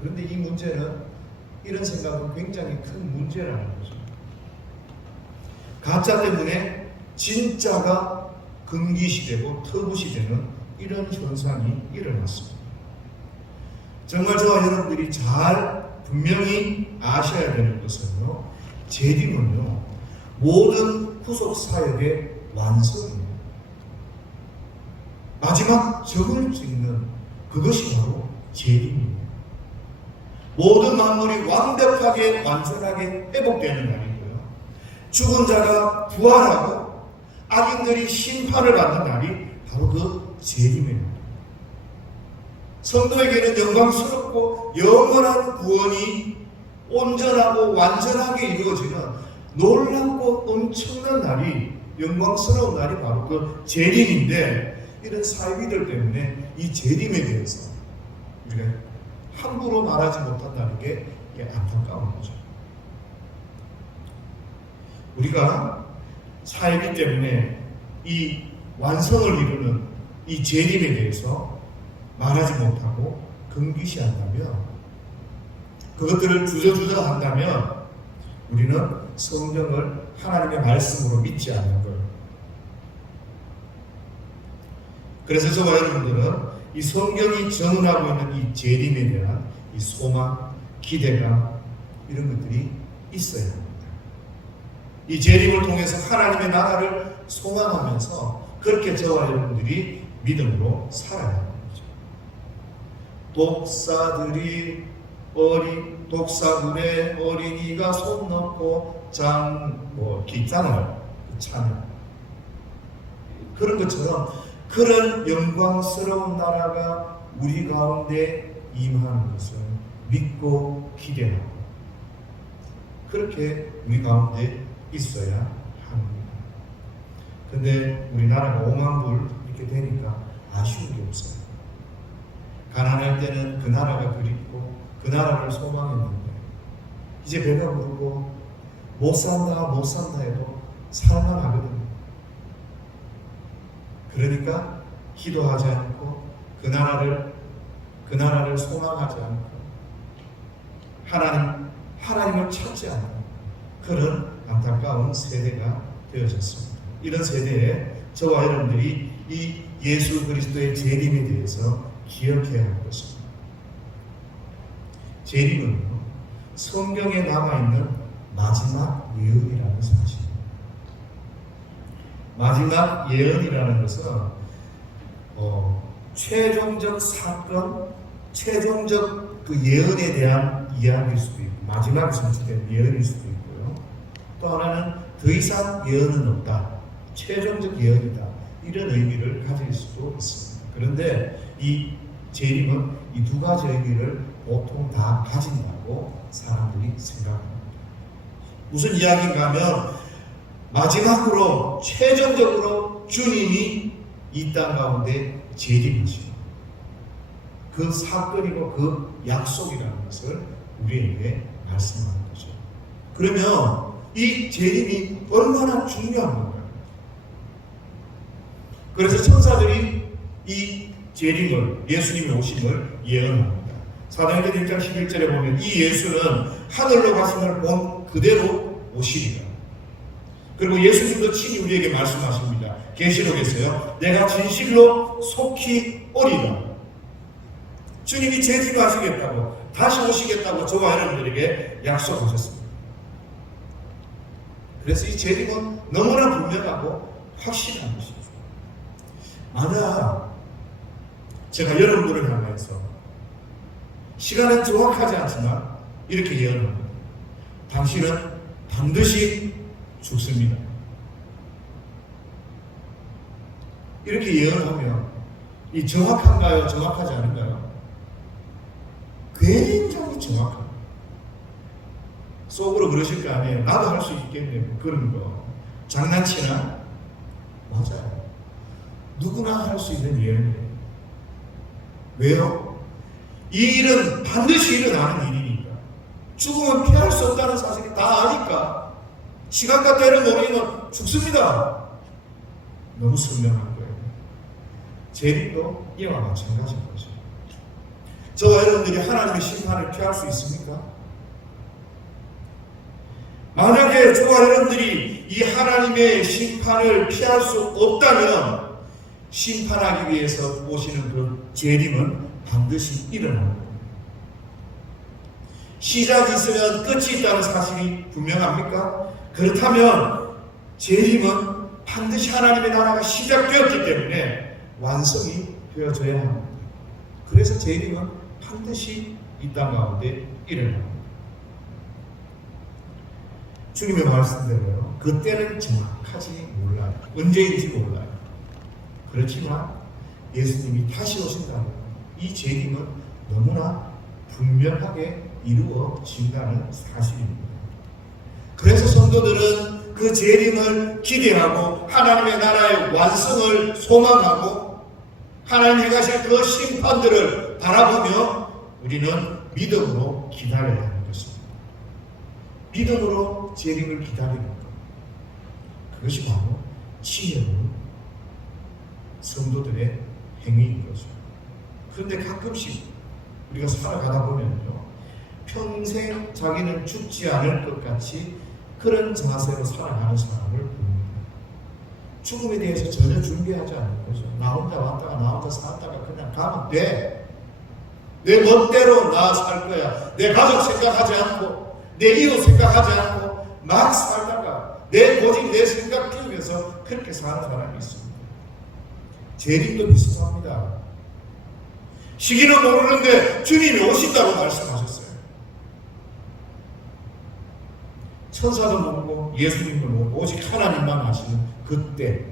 그런데 이 문제는, 이런 생각은 굉장히 큰 문제라는 거죠. 가짜 때문에 진짜가 금기시되고 터부시되는 이런 현상이 일어났습니다. 정말 저와 여러분들이 분명히 아셔야 되는 것은요, 재림은요 모든 후속 사역의 완성입니다. 마지막 점을 찍는 그것이 바로 재림입니다. 모든 만물이 완벽하게 완전하게 회복되는 거 아니고요, 죽은 자가 부활하고 악인들이 심판을 받는 날이 바로 그 재림입니다. 성도에게는 영광스럽고 영원한 구원이 온전하고 완전하게 이루어지는 놀랍고 엄청난 날이, 영광스러운 날이 바로 그 재림인데, 이런 사이비들 때문에 이 재림에 대해서 우리가 함부로 말하지 못한다는 게 안타까운 거죠. 우리가 사이비 때문에 이 완성을 이루는 이 재림에 대해서 말하지 못하고 금기시한다면, 그것들을 주저주저 한다면 우리는 성경을 하나님의 말씀으로 믿지 않는 거예요. 그래서 저와 여러분들은 이 성경이 전하고 있는 이 재림에 대한 이 소망, 기대감, 이런 것들이 있어야 합니다. 이 재림을 통해서 하나님의 나라를 소망하면서 그렇게 저와 여러분들이 믿음으로 살아야 합니다. 독사굴에 어린이가 손 넣고 있잖아요. 참 그런 것처럼 그런 영광스러운 나라가 우리 가운데 임하는 것을 믿고 기대하고 그렇게 우리 가운데 있어야 합니다. 근데 우리나라가 오만불 이렇게 되니까 아쉬운 게 없어요. 가난할 때는 그 나라가 그립고 그 나라를 소망했는데 이제 배가 부르고 못 산다 해도 살만하거든요. 그러니까 기도하지 않고 그 나라를 소망하지 않고 하나님을 찾지 않는 그런 안타까운 세대가 되어졌습니다. 이런 세대에 저와 여러분들이 이 예수 그리스도의 재림에 대해서 기억해야 할 것입니다. 재림은 성경에 남아있는 마지막 예언이라는 사실입니다. 마지막 예언이라는 것은 최종적 사건, 최종적 그 예언에 대한 이야기일 수도 있고 마지막에 성취된 예언일 수도 있고요. 또 하나는 더 이상 예언은 없다, 최종적 예언이다, 이런 의미를 가질 수도 있습니다. 그런데 이 재림은 이 두 가지 의미를 보통 다 가진다고 사람들이 생각합니다. 무슨 이야기인가 하면 마지막으로 최종적으로 주님이 이 땅 가운데 재림하시고 그 사건이고 그 약속이라는 것을 우리에게 말씀하는 거죠. 그러면 이 재림이 얼마나 중요한 건가요? 그래서 천사들이 이 재림을, 예수님의 오심을 예언합니다. 사도행전 1장 11절에 보면 이 예수는 하늘로 가심을 본 그대로 오시리라. 그리고 예수님도 친히 우리에게 말씀하십니다. 계시록에서요, 내가 진실로 속히 오리라. 주님이 재림하시겠다고, 다시 오시겠다고 저와 여러분들에게 약속하셨습니다. 그래서 이 재림은 너무나 분명하고 확실한 것입니다. 만약 제가 여러분들을 향해서 시간은 정확하지 않지만 이렇게 예언합니다. 당신은 반드시 죽습니다. 이렇게 예언하면 이 정확한가요? 정확하지 않은가요? 굉장히 정확합니다. 속으로 그러실 거 아니에요. 나도 할 수 있겠네. 그런 거. 장난치나? 맞아요. 누구나 할 수 있는 예언이에요. 왜요? 이 일은 반드시 일어나는 일이니까. 죽음은 피할 수 없다는 사실이 다 아니까. 시간과 때를 모르면 죽습니다. 너무 선명한 거예요. 재림도 이와 마찬가지인 거죠. 저와 여러분들이 하나님의 심판을 피할 수 있습니까? 만약에 저와 여러분들이 이 하나님의 심판을 피할 수 없다면 심판하기 위해서 오시는 그 재림은 반드시 일어나는 겁니다. 시작이 있으면 끝이 있다는 사실이 분명합니까? 그렇다면 재림은 반드시 하나님의 나라가 시작되었기 때문에 완성이 되어져야 합니다. 그래서 재림은 반드시 이 땅 가운데 일어납니다. 주님의 말씀대로요. 그때는 정확하지 몰라요. 언제인지 몰라요. 그렇지만 예수님이 다시 오신다면 이 재림은 너무나 분명하게 이루어진다는 사실입니다. 그래서 성도들은 그 재림을 기대하고 하나님의 나라의 완성을 소망하고 하나님 행하실 그 심판들을 바라보며 우리는 믿음으로 기다려야 하는 것입니다. 믿음으로 재림을 기다리는 것. 그것이 바로 지혜로운 성도들의 행위인 거죠. 그런데 가끔씩 우리가 살아가다 보면요, 평생 자기는 죽지 않을 것 같이 그런 자세로 살아가는 사람을 봅니다. 죽음에 대해서 전혀 준비하지 않는 거죠. 나 혼자 왔다가 나 혼자 살다가 그냥 가면 돼. 내 멋대로 나 살 거야. 내 가족 생각하지 않고 내 이웃 생각하지 않고 막 살다가 내 고집 내 생각 키우면서 그렇게 사는 사람이 있습니다. 재림도 비슷합니다. 시기는 모르는데 주님이 오신다고 말씀하셨어요. 천사도 모르고 예수님도 모르고 오직 하나님만 아시는 그때.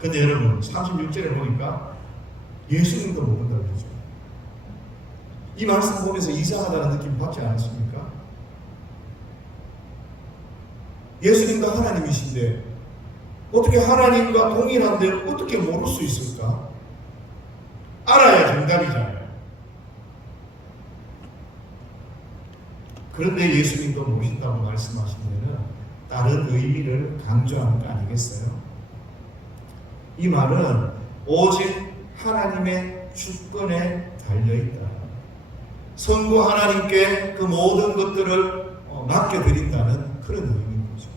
근데 여러분 36절에 보니까 예수님도 모른다고 그러죠. 이 말씀 보면서 이상하다는 느낌 받지 않았습니까? 예수님도 하나님이신데 어떻게 하나님과 동일한데 어떻게 모를 수 있을까? 알아야 정답이잖아요. 그런데 예수님도 모신다고 말씀하신 데는 다른 의미를 강조하는 거 아니겠어요? 이 말은 오직 하나님의 주권에 달려있다. 성부 하나님께 그 모든 것들을 맡겨드린다는 그런 의미인 거죠.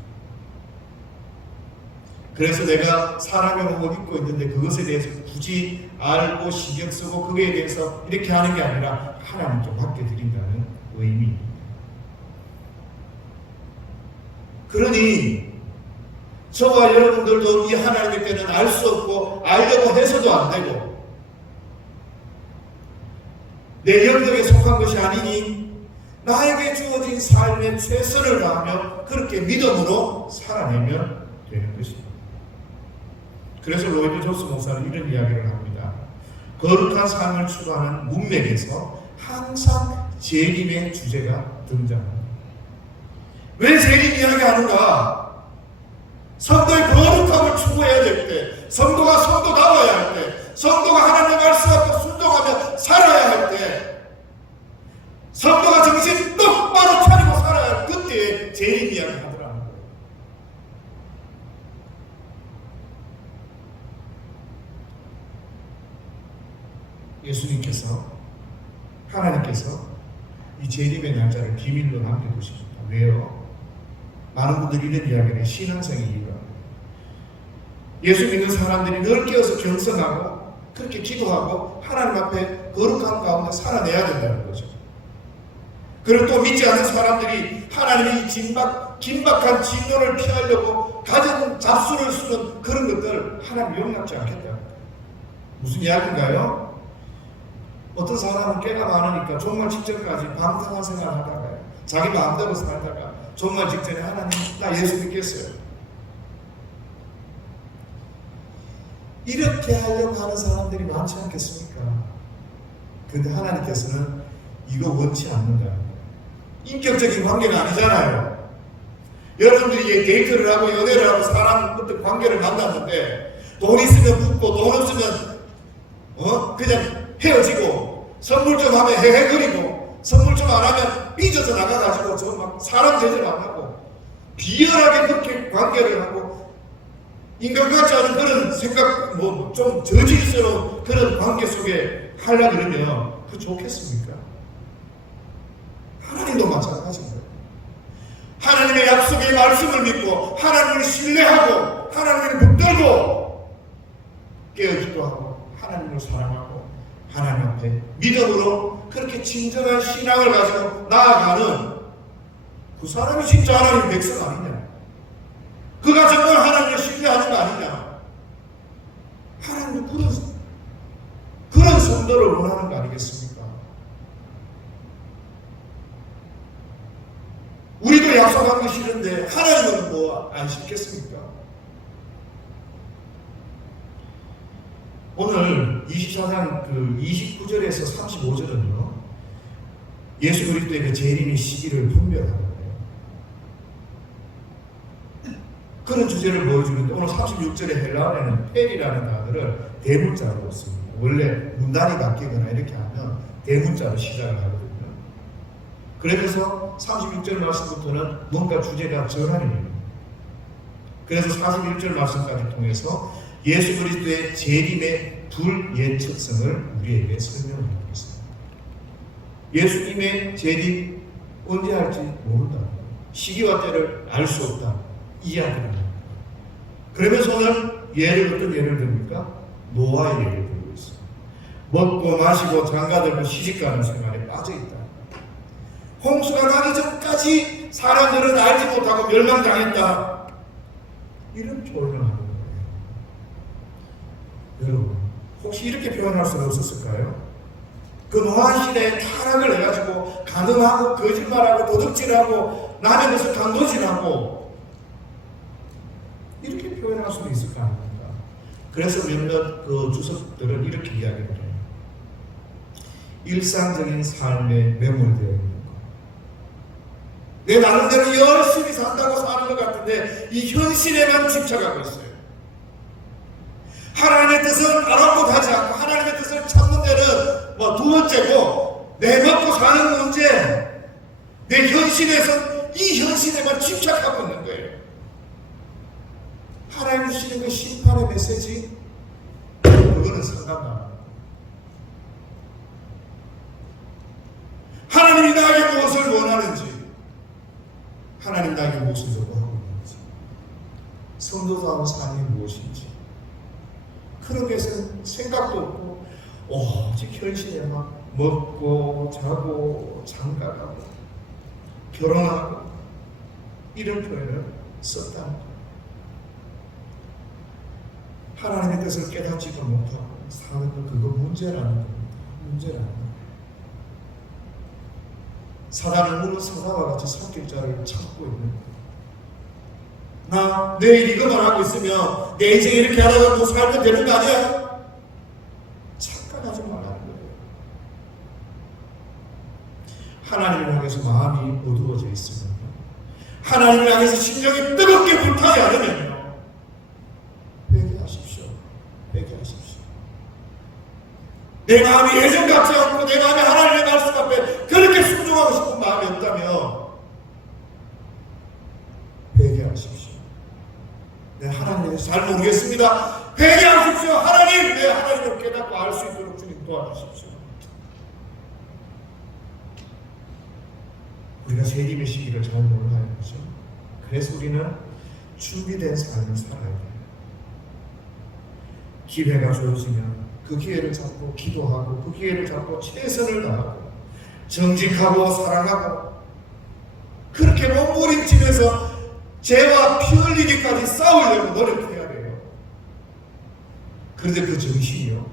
그래서 내가 사람의 몸을 입고 있는데 그것에 대해서 굳이 알고 신경 쓰고 그거에 대해서 이렇게 하는 게 아니라 하나님께 맡겨드린다는 의미입니다. 그러니 저와 여러분들도 이 하나님의 때는 알 수 없고 알려고 해서도 안 되고 내 영역에 속한 것이 아니니 나에게 주어진 삶의 최선을 다하며 그렇게 믿음으로 살아내면 되는 것입니다. 그래서 로이드 존스 목사는 이런 이야기를 합니다. 거룩한 삶을 추구하는 문맥에서 항상 재림의 주제가 등장합니다. 왜 재림 이야기하는가? 성도의 거룩함을 추구해야 될 때, 성도가 성도다워야 할 때, 성도가 하나님의 말씀 앞에 순종하며 살아야 할 때, 성도가 정신 똑바로 차리고 살아야 할 그때에 재림 이야기 하더라는 거예요. 예수님께서, 하나님께서 이 재림의 날짜를 비밀로 남겨두십니다. 왜요? 많은 분들이 이런 이야기를 해요. 신앙생의 이유가. 예수 믿는 사람들이 늘 깨어서 경성하고 그렇게 기도하고 하나님 앞에 거룩한 가운데 살아내야 된다는 거죠. 그리고 또 믿지 않는 사람들이 하나님의 이 긴박한 진노를 피하려고 가진 잡수를 쓰는 그런 것들 하나님 용납지 않겠다. 무슨 이야기인가요? 어떤 사람은 깨가 많으니까 종말 직전까지 방탕한 생활을 하다가 자기 마음대로 살다가 종말 직전에 하나님 나 예수 믿겠어요. 이렇게 하려고 하는 사람들이 많지 않겠습니까? 그런데 하나님께서는 이거 원치 않는다. 인격적인 관계가 아니잖아요. 여러분들이 데이트를 하고 연애를 하고 사람 어떤 관계를 만났는데 돈 있으면 붙고 돈 없으면 그냥 헤어지고 선물 좀 하면 헤헤거리고 선물 좀 안 하면 삐져서 나가가지고 저 막 사람 제대로 안 하고 비열하게 그렇게 관계를 하고 인간 같지 않은 그런 생각 좀 저질스러운 그런 관계 속에 하려고 그러면 그거 좋겠습니까? 하나님도 마찬가지인 거예요. 하나님의 약속의 말씀을 믿고 하나님을 신뢰하고 하나님을 붙들고 깨어지도 하고 하나님을 사랑하고 하나님 앞에 믿음으로 그렇게 진정한 신앙을 가지고 나아가는 그 사람이 진짜 하나님의 백성 아니냐? 그가 정말 하나님을 신뢰하는 거 아니냐? 하나님은 그런 성도를 원하는 거 아니겠습니까? 우리도 약속한 것이 안 싫겠습니까? 오늘 24장 29절에서 35절은요, 예수 그리스도의 그 재림의 시기를 분별하는 거예요. 그런 주제를 보여주는데, 오늘 36절의 헬라어에는 펠이라는 단어를 대문자로 씁니다. 원래 문단이 바뀌거나 이렇게 하면 대문자로 시작을 하거든요. 그러면서 36절 말씀부터는 뭔가 주제가 전하는 의미입니다. 그래서 41절 말씀까지 통해서 예수 그리스도의 재림의 불예측성을 우리에게 설명하고 있습니다. 예수님의 재림 언제 할지 모른다. 시기와 때를 알 수 없다. 이야기합니다. 그러면서 오늘 어떤 예를 듭니까? 노아의 예를 들고 있습니다. 먹고 마시고 장가들고 시집가는 생활에 빠져있다. 홍수가 나기 전까지 사람들은 알지 못하고 멸망당했다. 이런 표현을 하는 거예요. 여러분, 혹시 이렇게 표현할 수는 없었을까요? 그 노아 시대에 타락을 해가지고 가늠하고 거짓말하고 도둑질하고 남의 것을 강도질하고 이렇게 표현할 수는 있을 거 아닙니까? 그래서 몇몇 그 주석들은 이렇게 이야기를 해요. 일상적인 삶에 매몰되어 있는 것. 내 나름대로 열심히 산다고 사는 것 같은데 이 현실에만 집착하고 있어요. 하나님의 뜻을 알아보고 가지 않고 하나님의 뜻을 찾는 데는 두 번째고, 내 먹고 사는 문제, 내 현실에서 이 현실에만 집착하고 있는 거예요. 하나님 주시는 그 심판의 메시지, 그거는 상관도 안 합니다. 하나님이 나에게 무엇을 원하는지, 하나님 나에게 무엇을 요구하고 있는지, 성도다운 삶이 무엇인지, 그런 게 생각도 없고 오직 현실에만 먹고 자고 장가가고 결혼하고 이런 표현을 썼다는 거예요. 하나님의 뜻을 깨닫지도 못하고 사는 것, 그거 문제라는 겁니다. 문제라는 거예요. 사단은 무는 사자와 같이 섞일 자를 찾고 있는 거예요. 나 내일 이것만 하고 있으면 내 인생 이렇게 하다가 살면 되는 거 아니야? 착각하지 말라는 거예요. 하나님을 향해서 마음이 어두워져 있으면, 하나님을 향해서 심령이 뜨겁게 불타지 않으면요, 회개하십시오. 회개하십시오. 내 마음이 예전 같지 않고 내 마음이 하나님의 말씀 앞에 그렇게 순종하고 싶은 마음이 없다면 회개하십시오. 네, 하나님에 잘 모르겠습니다. 회개하십시오. 하나님, 내 하나님을 깨닫고 알 수 있도록 주님 도와주십시오. 우리가 재림의 시기를 잘 몰라야 하죠. 그래서 우리는 준비된 삶을 살아야 돼요. 기회가 주어지면 그 기회를 잡고 기도하고 그 기회를 잡고 최선을 다하고 정직하고 사랑하고 그렇게 몸부림치면서 죄와 피 흘리기까지 싸우려고 노력해야 돼요. 그런데 그 정신이요,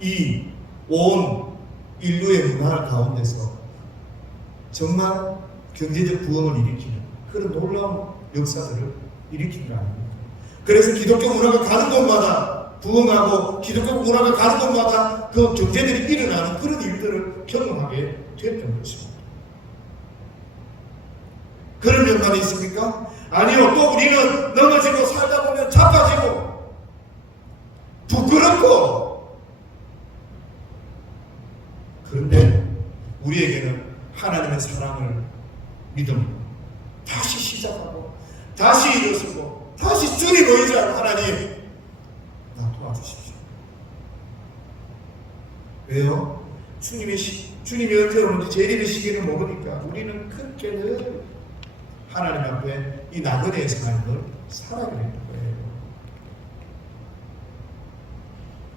이 온 인류의 문화 가운데서 정말 경제적 부흥을 일으키는 그런 놀라운 역사들을 일으킨 거 아닙니까? 그래서 기독교 문화가 가는 곳마다 부흥하고 기독교 문화가 가는 곳마다 그 경제들이 일어나는 그런 일들을 경험하게 됐던 것입니다. 그런 면만이 있습니까? 아니요. 또 우리는 넘어지고 살다 보면 자빠지고 부끄럽고, 그런데 우리에게는 하나님의 사랑을 믿음 다시 시작하고 다시 일어서고 다시 주님 의지하고, 하나님 나 도와주십시오. 왜요? 주님이 언제 오는지 재림의 시기를 모르니까 우리는 그렇게 늘 하나님 앞에 이 나그네의 삶을 살아야 되는 거예요.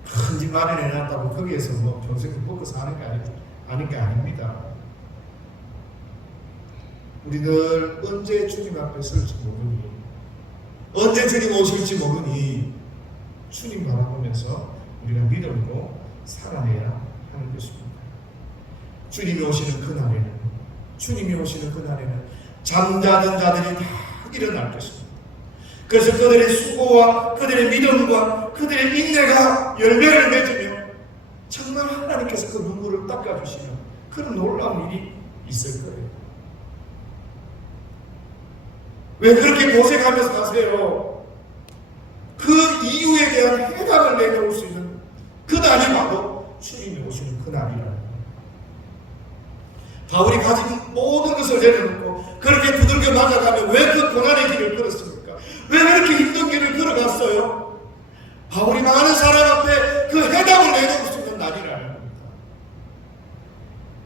큰 집 마련해놨다고 거기에서 평생 먹고 사는 게 아닌 게 아닙니다. 우리 늘 언제 주님 앞에 설지 모르니, 언제 주님 오실지 모르니 주님 바라보면서 우리가 믿음으로 살아내야 하는 것입니다. 주님이 오시는 그날에는 잠자던 자들이 다 일어날 것입니다. 그래서 그들의 수고와 그들의 믿음과 그들의 인내가 열매를 맺으며 정말 하나님께서 그 눈물을 닦아주시는 그런 놀라운 일이 있을 거예요. 왜 그렇게 고생하면서 가세요? 그 이유에 대한 해답을 내놓을 수 있는 그 날이 바로 주님이 오시는 그 날이라는 거예요. 바울이 가진 모든 것을 내려놓고 그렇게 두들겨 맞아가며 왜 그 고난의 길을 걸었습니까? 왜 그렇게 힘든 길을 걸어갔어요? 바울이 많은 사람 앞에 그 해답을 내놓을 수 있는 날이라는 겁니다.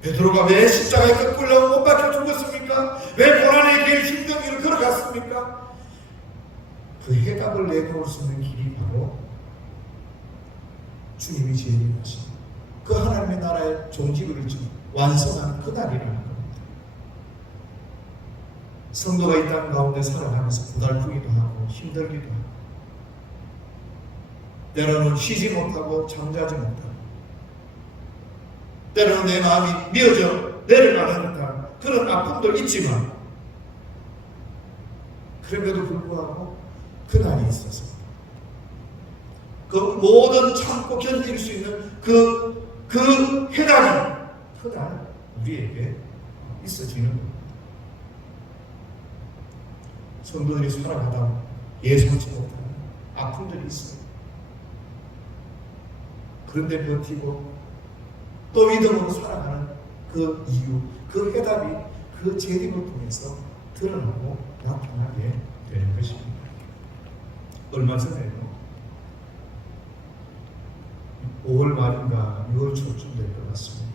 베드로가 왜 십자가에 끌려 못 박혀 죽었습니까? 왜 고난의 길 힘든 길을 걸어갔습니까? 그 해답을 내놓을 수 있는 길이 바로 주님이 제일하신 그 하나님의 나라의 종지부를 완성하는 그 날이라는 겁니다. 성도가 이 땅 가운데 살아가면서 고달프기도 하고 힘들기도 하고 때로는 쉬지 못하고 잠자지 못하고 때로는 내 마음이 미어져 내려가는 듯한 그런 아픔도 있지만 그럼에도 불구하고 그 날이 있어서 그 모든 참고 견딜 수 있는 그 해답이 그날 우리에게 있어지는 겁니다. 성도들이 살아가다 예상치 못하는 아픔들이 있어요. 그런데 버티고 또 믿음으로 살아가는 그 이유, 그 해답이 그 재림을 통해서 드러나고 나타나게 되는 것입니다. 얼마 전에요, 5월 말인가 6월 초쯤 될 것 같습니다.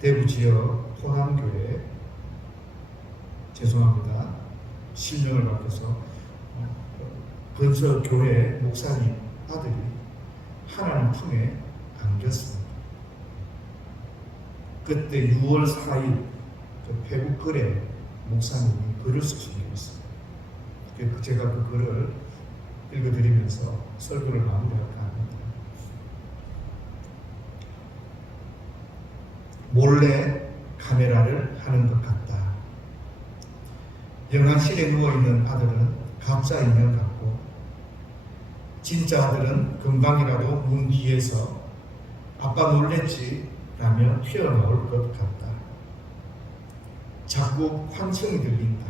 대구 지역 호남교회, 죄송합니다, 실명을 바꿔서 건설교회 목사님 아들이 하나님 품에 안겼습니다. 그때 6월 4일 그 회국거래 목사님이 글을 쓰신 게 있습니다. 제가 그 글을 읽어드리면서 설교를 마무리할까 합니다. 몰래 카메라를 하는 것 같다. 영안실에 누워있는 아들은 가짜 인형 같고 진짜 아들은 금방이라도 문 뒤에서 아빠 놀랬지 라며 튀어나올 것 같다. 자꾸 환청이 들린다.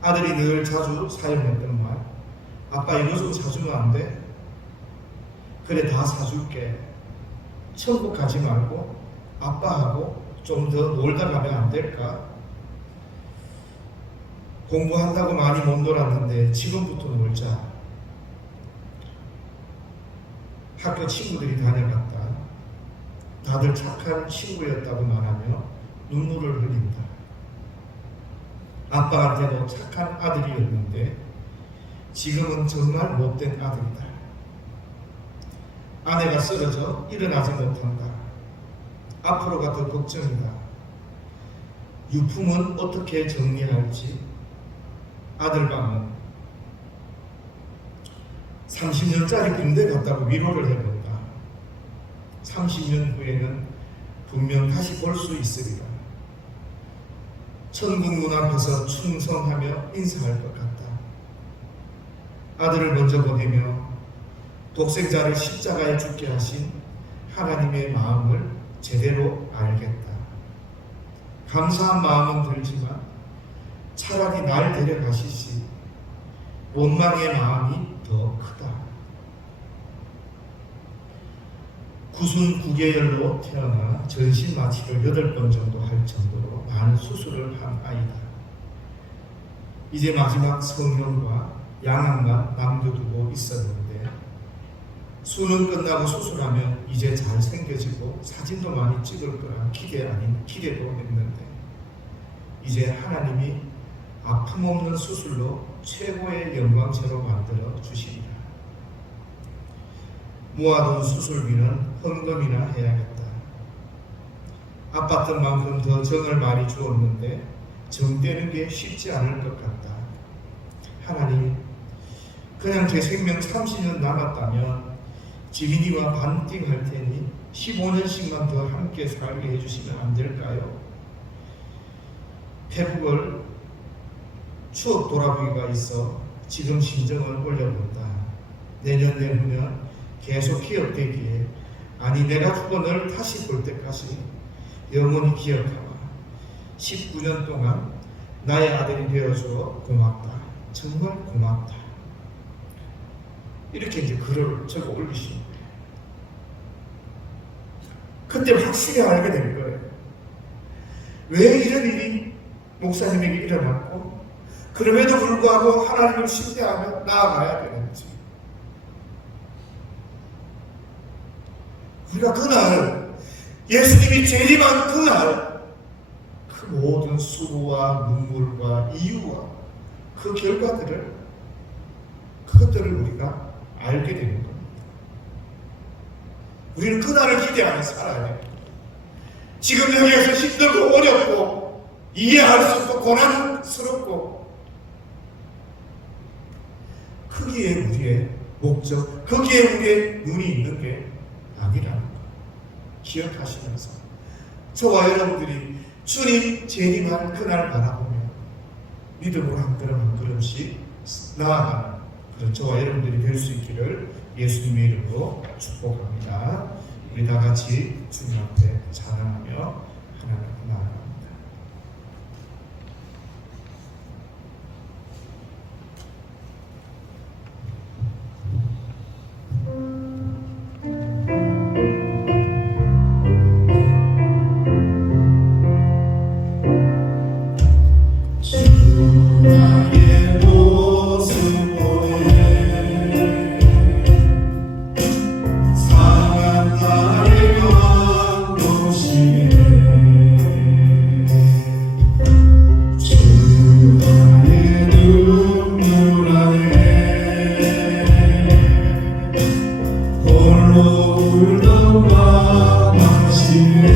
아들이 늘 자주 사용했던 말, 아빠 이거 좀 사주면 안 돼? 그래 다 사줄게. 천국 가지 말고 아빠하고 좀 더 놀다 가면 안 될까? 공부한다고 많이 못 놀았는데 지금부터 놀자. 학교 친구들이 다녀갔다. 다들 착한 친구였다고 말하며 눈물을 흘린다. 아빠한테도 착한 아들이었는데 지금은 정말 못된 아들이다. 아내가 쓰러져 일어나지 못한다. 앞으로가 더 걱정이다. 유품은 어떻게 정리할지. 아들방은 30년짜리 군대 갔다고 위로를 해본다. 30년 후에는 분명 다시 볼 수 있으리라. 천국 문 앞에서 충성하며 인사할 것 같다. 아들을 먼저 보내며 독생자를 십자가에 죽게 하신 하나님의 마음을 제대로 알겠다. 감사한 마음은 들지만 차라리 날 데려가시지 원망의 마음이 더 크다. 구순 9개월로 태어나 전신 마취를 8번 정도 할 정도로 많은 수술을 한 아이다. 이제 마지막 성형과 양악만 남겨두고 있었는데 수능 끝나고 수술하면 이제 잘생겨지고 사진도 많이 찍을 거라 기대 아닌 기대도 했는데 이제 하나님이 아픔 없는 수술로 최고의 영광체로 만들어 주시리라. 모아둔 수술비는 헌금이나 해야겠다. 아팠던 만큼 더 정을 많이 주었는데 정되는 게 쉽지 않을 것 같다. 하나님, 그냥 제 생명 30년 남았다면 지민이와 반띵할 테니 15년씩만 더 함께 살게 해주시면 안 될까요? 회복을 추억 돌아보기가 있어 지금 심정을 올려본다. 내년 내후년 계속 기억되기에, 아니 내가 죽어 널 다시 볼 때까지 영원히 기억하마. 19년 동안 나의 아들이 되어줘 고맙다. 정말 고맙다. 이렇게 이제 글을 적어 올리신 거예요. 그때 확실히 알게 된 거예요. 왜 이런 일이 목사님에게 일어났고, 그럼에도 불구하고 하나님을 신뢰하며 나아가야 되는지. 우리가 그날, 예수님이 재림한 그날, 그 모든 수고와 눈물과 이유와 그 결과들을, 그것들을 우리가 알게 되는 겁니다. 우리는 그날을 기대하며 살아야 됩니다. 지금 여기에서 힘들고 어렵고 이해할 수 없고 고난스럽고, 거기에 우리의 목적, 거기에 우리의 눈이 있는 게 아니라는 것 기억하시면서, 저와 여러분들이 주님 재림할 그날 바라보며 믿음으로 한 걸음 한 걸음씩 나아가는 그런 저와 여러분들이 될 수 있기를 예수님의 이름으로 축복합니다. 우리 다 같이 주님 앞에 찬양하며 하나님 앞에 나아갑니다. 나의 모습 보내 상한 나의 왕도시에 주 나의 눈물 안에 홀로 울던 밤하시네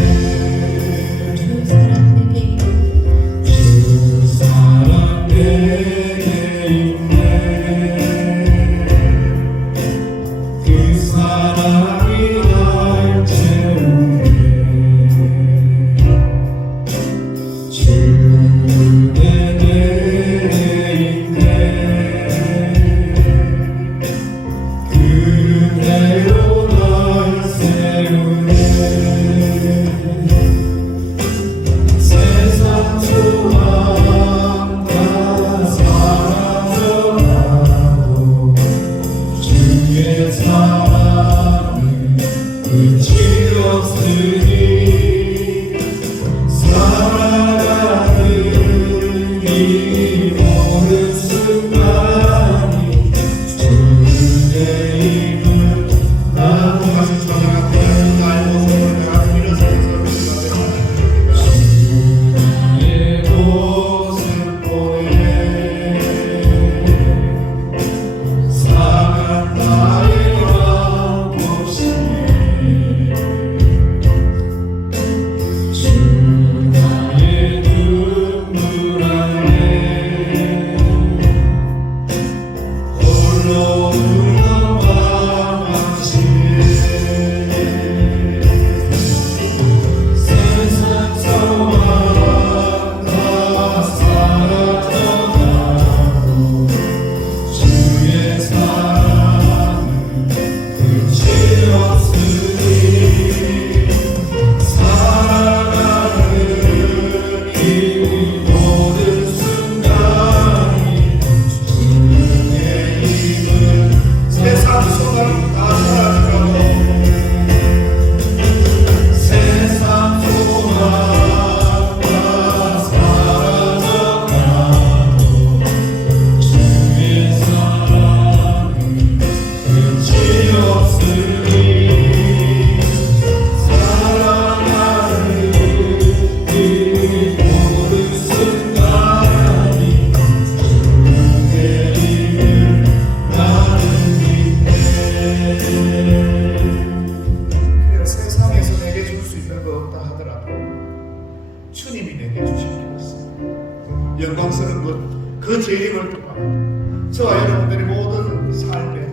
영광스러운 것, 그 재림을 통하여 저와 여러분들의 모든 삶에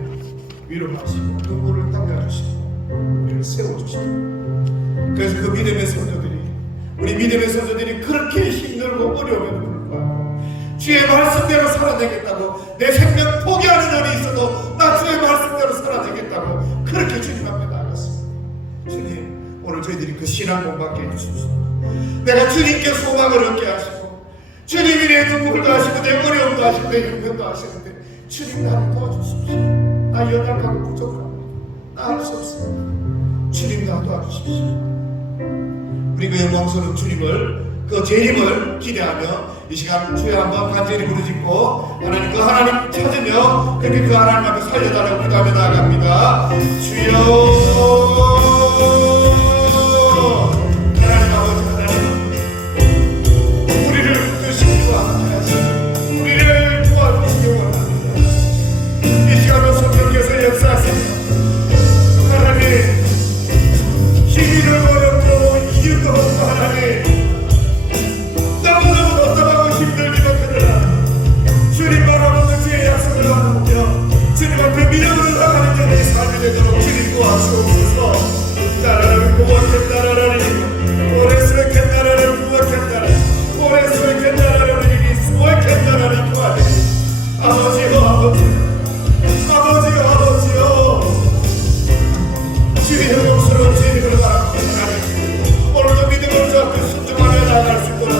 위로하시고 눈물을 닦아주시고 우리를 세워주시고, 그래서 그 믿음의 선조들이, 우리 믿음의 선조들이 그렇게 힘들고 어려움에도 불구하고 주의 말씀대로 살아내겠다고, 내 생명 포기하는 날이 있어도 나 주의 말씀대로 살아내겠다고 그렇게 주님 앞에 나갔습니다. 주님, 오늘 저희들이 그 신앙 공부하게 해주십시오. 내가 주님께 소망을 얻게 하시고, 주님이 내 눈물도 하시고 내 어려움도 하시고 내 형편도 하시는데 주님 나를 도와주십시오. 나 연약하고 부족합니다. 나 할 수 없습니다. 주님 나 도와주십시오. 우리 그 영광스러운 주님을, 그 재림을 기대하며 이 시간 주여 한번 간절히 부르짖고 하나님, 그 하나님 찾으며 그렇게 그 하나님 앞에 살려달라고 기도하며 나아갑니다. 주여, 하나님 아버지, 하나님 우리를 붙드시기도 하시고 우리를 도와주시기 원합니다. 이 시간으로 성령께서 역사하시며 하나님 힘을 걸었고 이유도 없고 하나님 너무너무 답답하고 힘들기도 하더라. 주님 바라보는 주의 약속을 바라보며 주님 앞에 믿음으로 나가는 자의 삶이 되도록 주님 도와주옵소서. 따라라를 구원했다라니 오래수rek했다라를 구원했다라 오래수rek했다라를 우리니 수rek했다라를 구하니 아버지여 아버지여 아버지여 주의 영광스러운 주님을 바라봅니다. 오늘도 믿음을 주 앞에 순종하며 나아갈 수 있도록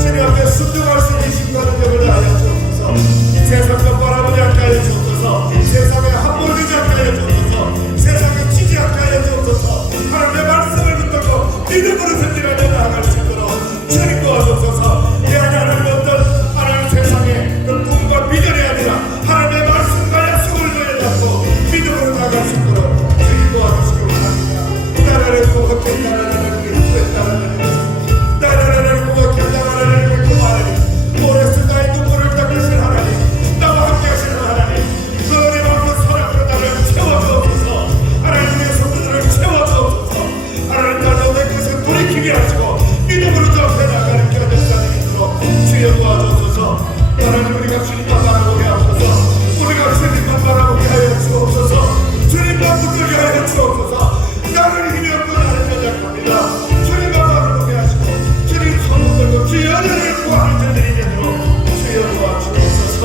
주님 앞에 순종할 수 있는 신과 능력을 다하여 주옵소서. 세상과 바라보지 않게 하여 주옵소서. 세상에 함몰되지 않게 하여 주옵소서. 세상에 치지 않게 하여 주옵소서. 하나님의 말씀을 붙들고 믿음으로 전진하며 나아갈 수 있도록 주님 도와주옵소서. 이 하나님 어떤 하나님 세상에 그 꿈과 비전이 아니라 하나님의 말씀과 약속을 붙잡고 믿음으로 나아갈 수 있도록 주님 도와주시기 원합니다. 나라를 구원했다 나라를 구했다 나라를 구원했다 나라를 구하니 오래서 나의 눈물을 닦으신 하나님, 나와 함께 하시는 하나님, 그 은혜 많은 사랑으로 나를 채워주옵소서. 하나님의 성도들을 채워주옵소서. 하나님 나를 내 것을 돌이키게 하시고 믿음으로 저 앞에 나가는 견뎌가는 힘으로 주여 도와주옵소서. 하나님 우리가 주님만 바라보게 하옵소서. 우리가 주님만 바라보게 하여 주옵소서. 주님만 붙들게 하여 주옵소서. 나는 힘이 없고 나는 연약합니다. 주님만 바라보게 하시고 주님 손을 들고 주의 은혜를 구하는 자들이 되도록 주여 도와주옵소서.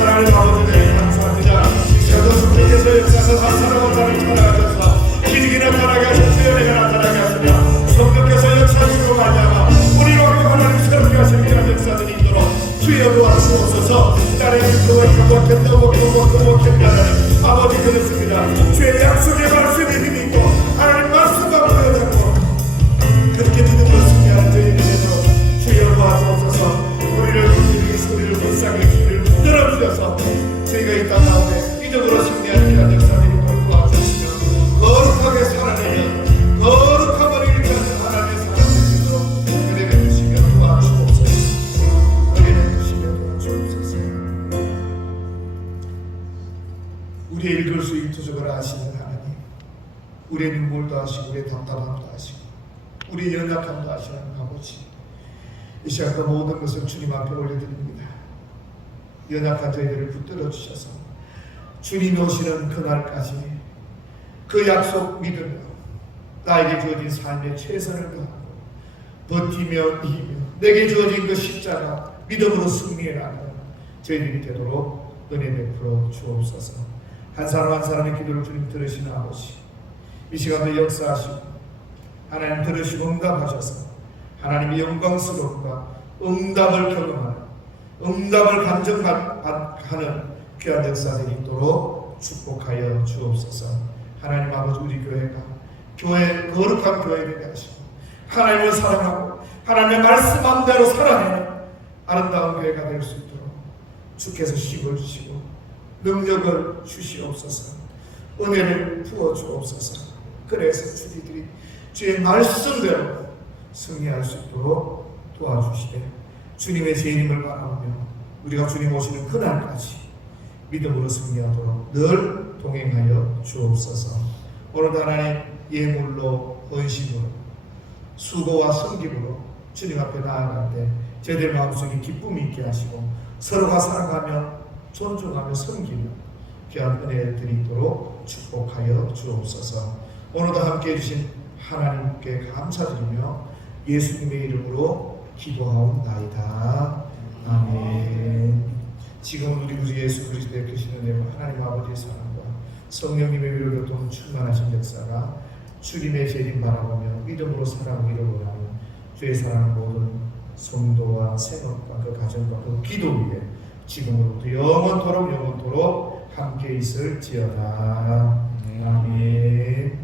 하나님 아버지를 감사합니다. 이 시간도 성령께서 역사하셔서 한 사람과 사람을 찾아가셔서 기적이 나타나게 하시고 주의 은혜가 나타나게 하시며 성령께서 역사하시고 말미암아 우리로 하나님 새롭게 하시는 그런 역사들이 있도록 주여 도와주옵소서. 나를 믿고 행복했다 행복했다 아버지 그렇습니다. 주의 약속의 말씀에 힘이 있고 하나님 말씀만 보여잡고 그렇게 믿음으로 승리하는 저희들이 되도록 주여 도와주옵소서. 우리를 붙들고 우리를 불쌍히 주를 붙들어주셔서 저희가 이 땅 가운데 이적으로 승리하는 이런 역사들이 도와주시며 거룩하게 살아내는 거룩한 머리를 가진 하나님의 사람들이 되도록 은혜를 주시며 도와주옵소서. 은혜를 주시며 도와주옵소서. 우리의 읽을 수 있도록을 아시는 하나님, 우리의 눈물도 하시고 우리의 답답함도 하시고 우리의 연약함도 하시는 아버지, 이 시간 그 모든 것을 주님 앞에 올려드립니다. 연약한 저희들을 붙들어 주셔서 주님이 오시는 그날까지 그 약속 믿으며 나에게 주어진 삶에 최선을 다하고 버티며 이기며 내게 주어진 그 십자가 믿음으로 승리해 나가는 저희들이 되도록 은혜 베풀어 주옵소서. 한 사람 한 사람의 기도를 주님 들으시는 아버지, 이 시간도 역사하시고 하나님 들으시고 응답하셔서 하나님의 영광스러움과 응답을 경험하는, 응답을 간증하는 귀한 역사들이 있도록 축복하여 주옵소서. 하나님 아버지, 우리 교회 거룩한 교회 되게 하시고 하나님을 사랑하고 하나님의 말씀함대로 살아내는 아름다운 교회가 될 수 있도록 주께서 힘을 주시고 능력을 주시옵소서. 은혜를 부어 주옵소서. 그래서 주님들이 주의 말씀대로 승리할 수 있도록 도와주시되 주님의 재림을 바라보며 우리가 주님 오시는 그날까지 믿음으로 승리하도록 늘 동행하여 주옵소서. 오늘도 하나님 예물로 헌신으로 수고와 섬김으로 주님 앞에 나아갈 때 저희들 마음속에 기쁨이 있게 하시고 서로가 사랑하며 존중하며 섬기며 귀한 은혜를 드리도록 축복하여 주옵소서. 오늘도 함께해 주신 하나님께 감사드리며 예수님의 이름으로 기도하옵나이다. 아멘. 지금 우리 구주 예수 그리스도의 크신 은혜와 하나님 아버지의 사랑과 성령님의 위로를 통한 충만하신 역사가 주님의 재림 바라보며 믿음으로 살아가기를 원하는 주의 사랑 모든 성도와 생업과 그 가정과 그 기도 위에 지금으로부터 영원토록 함께 있을지어다. 아멘.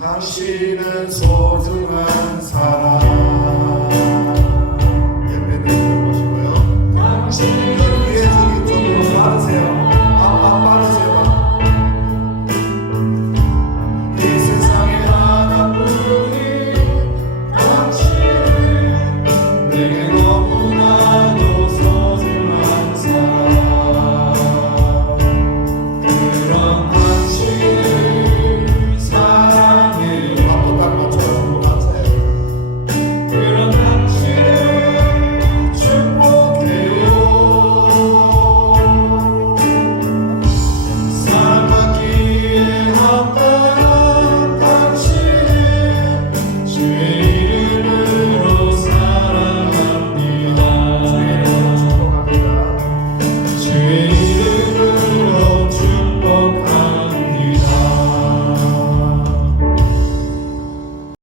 당신은 소중한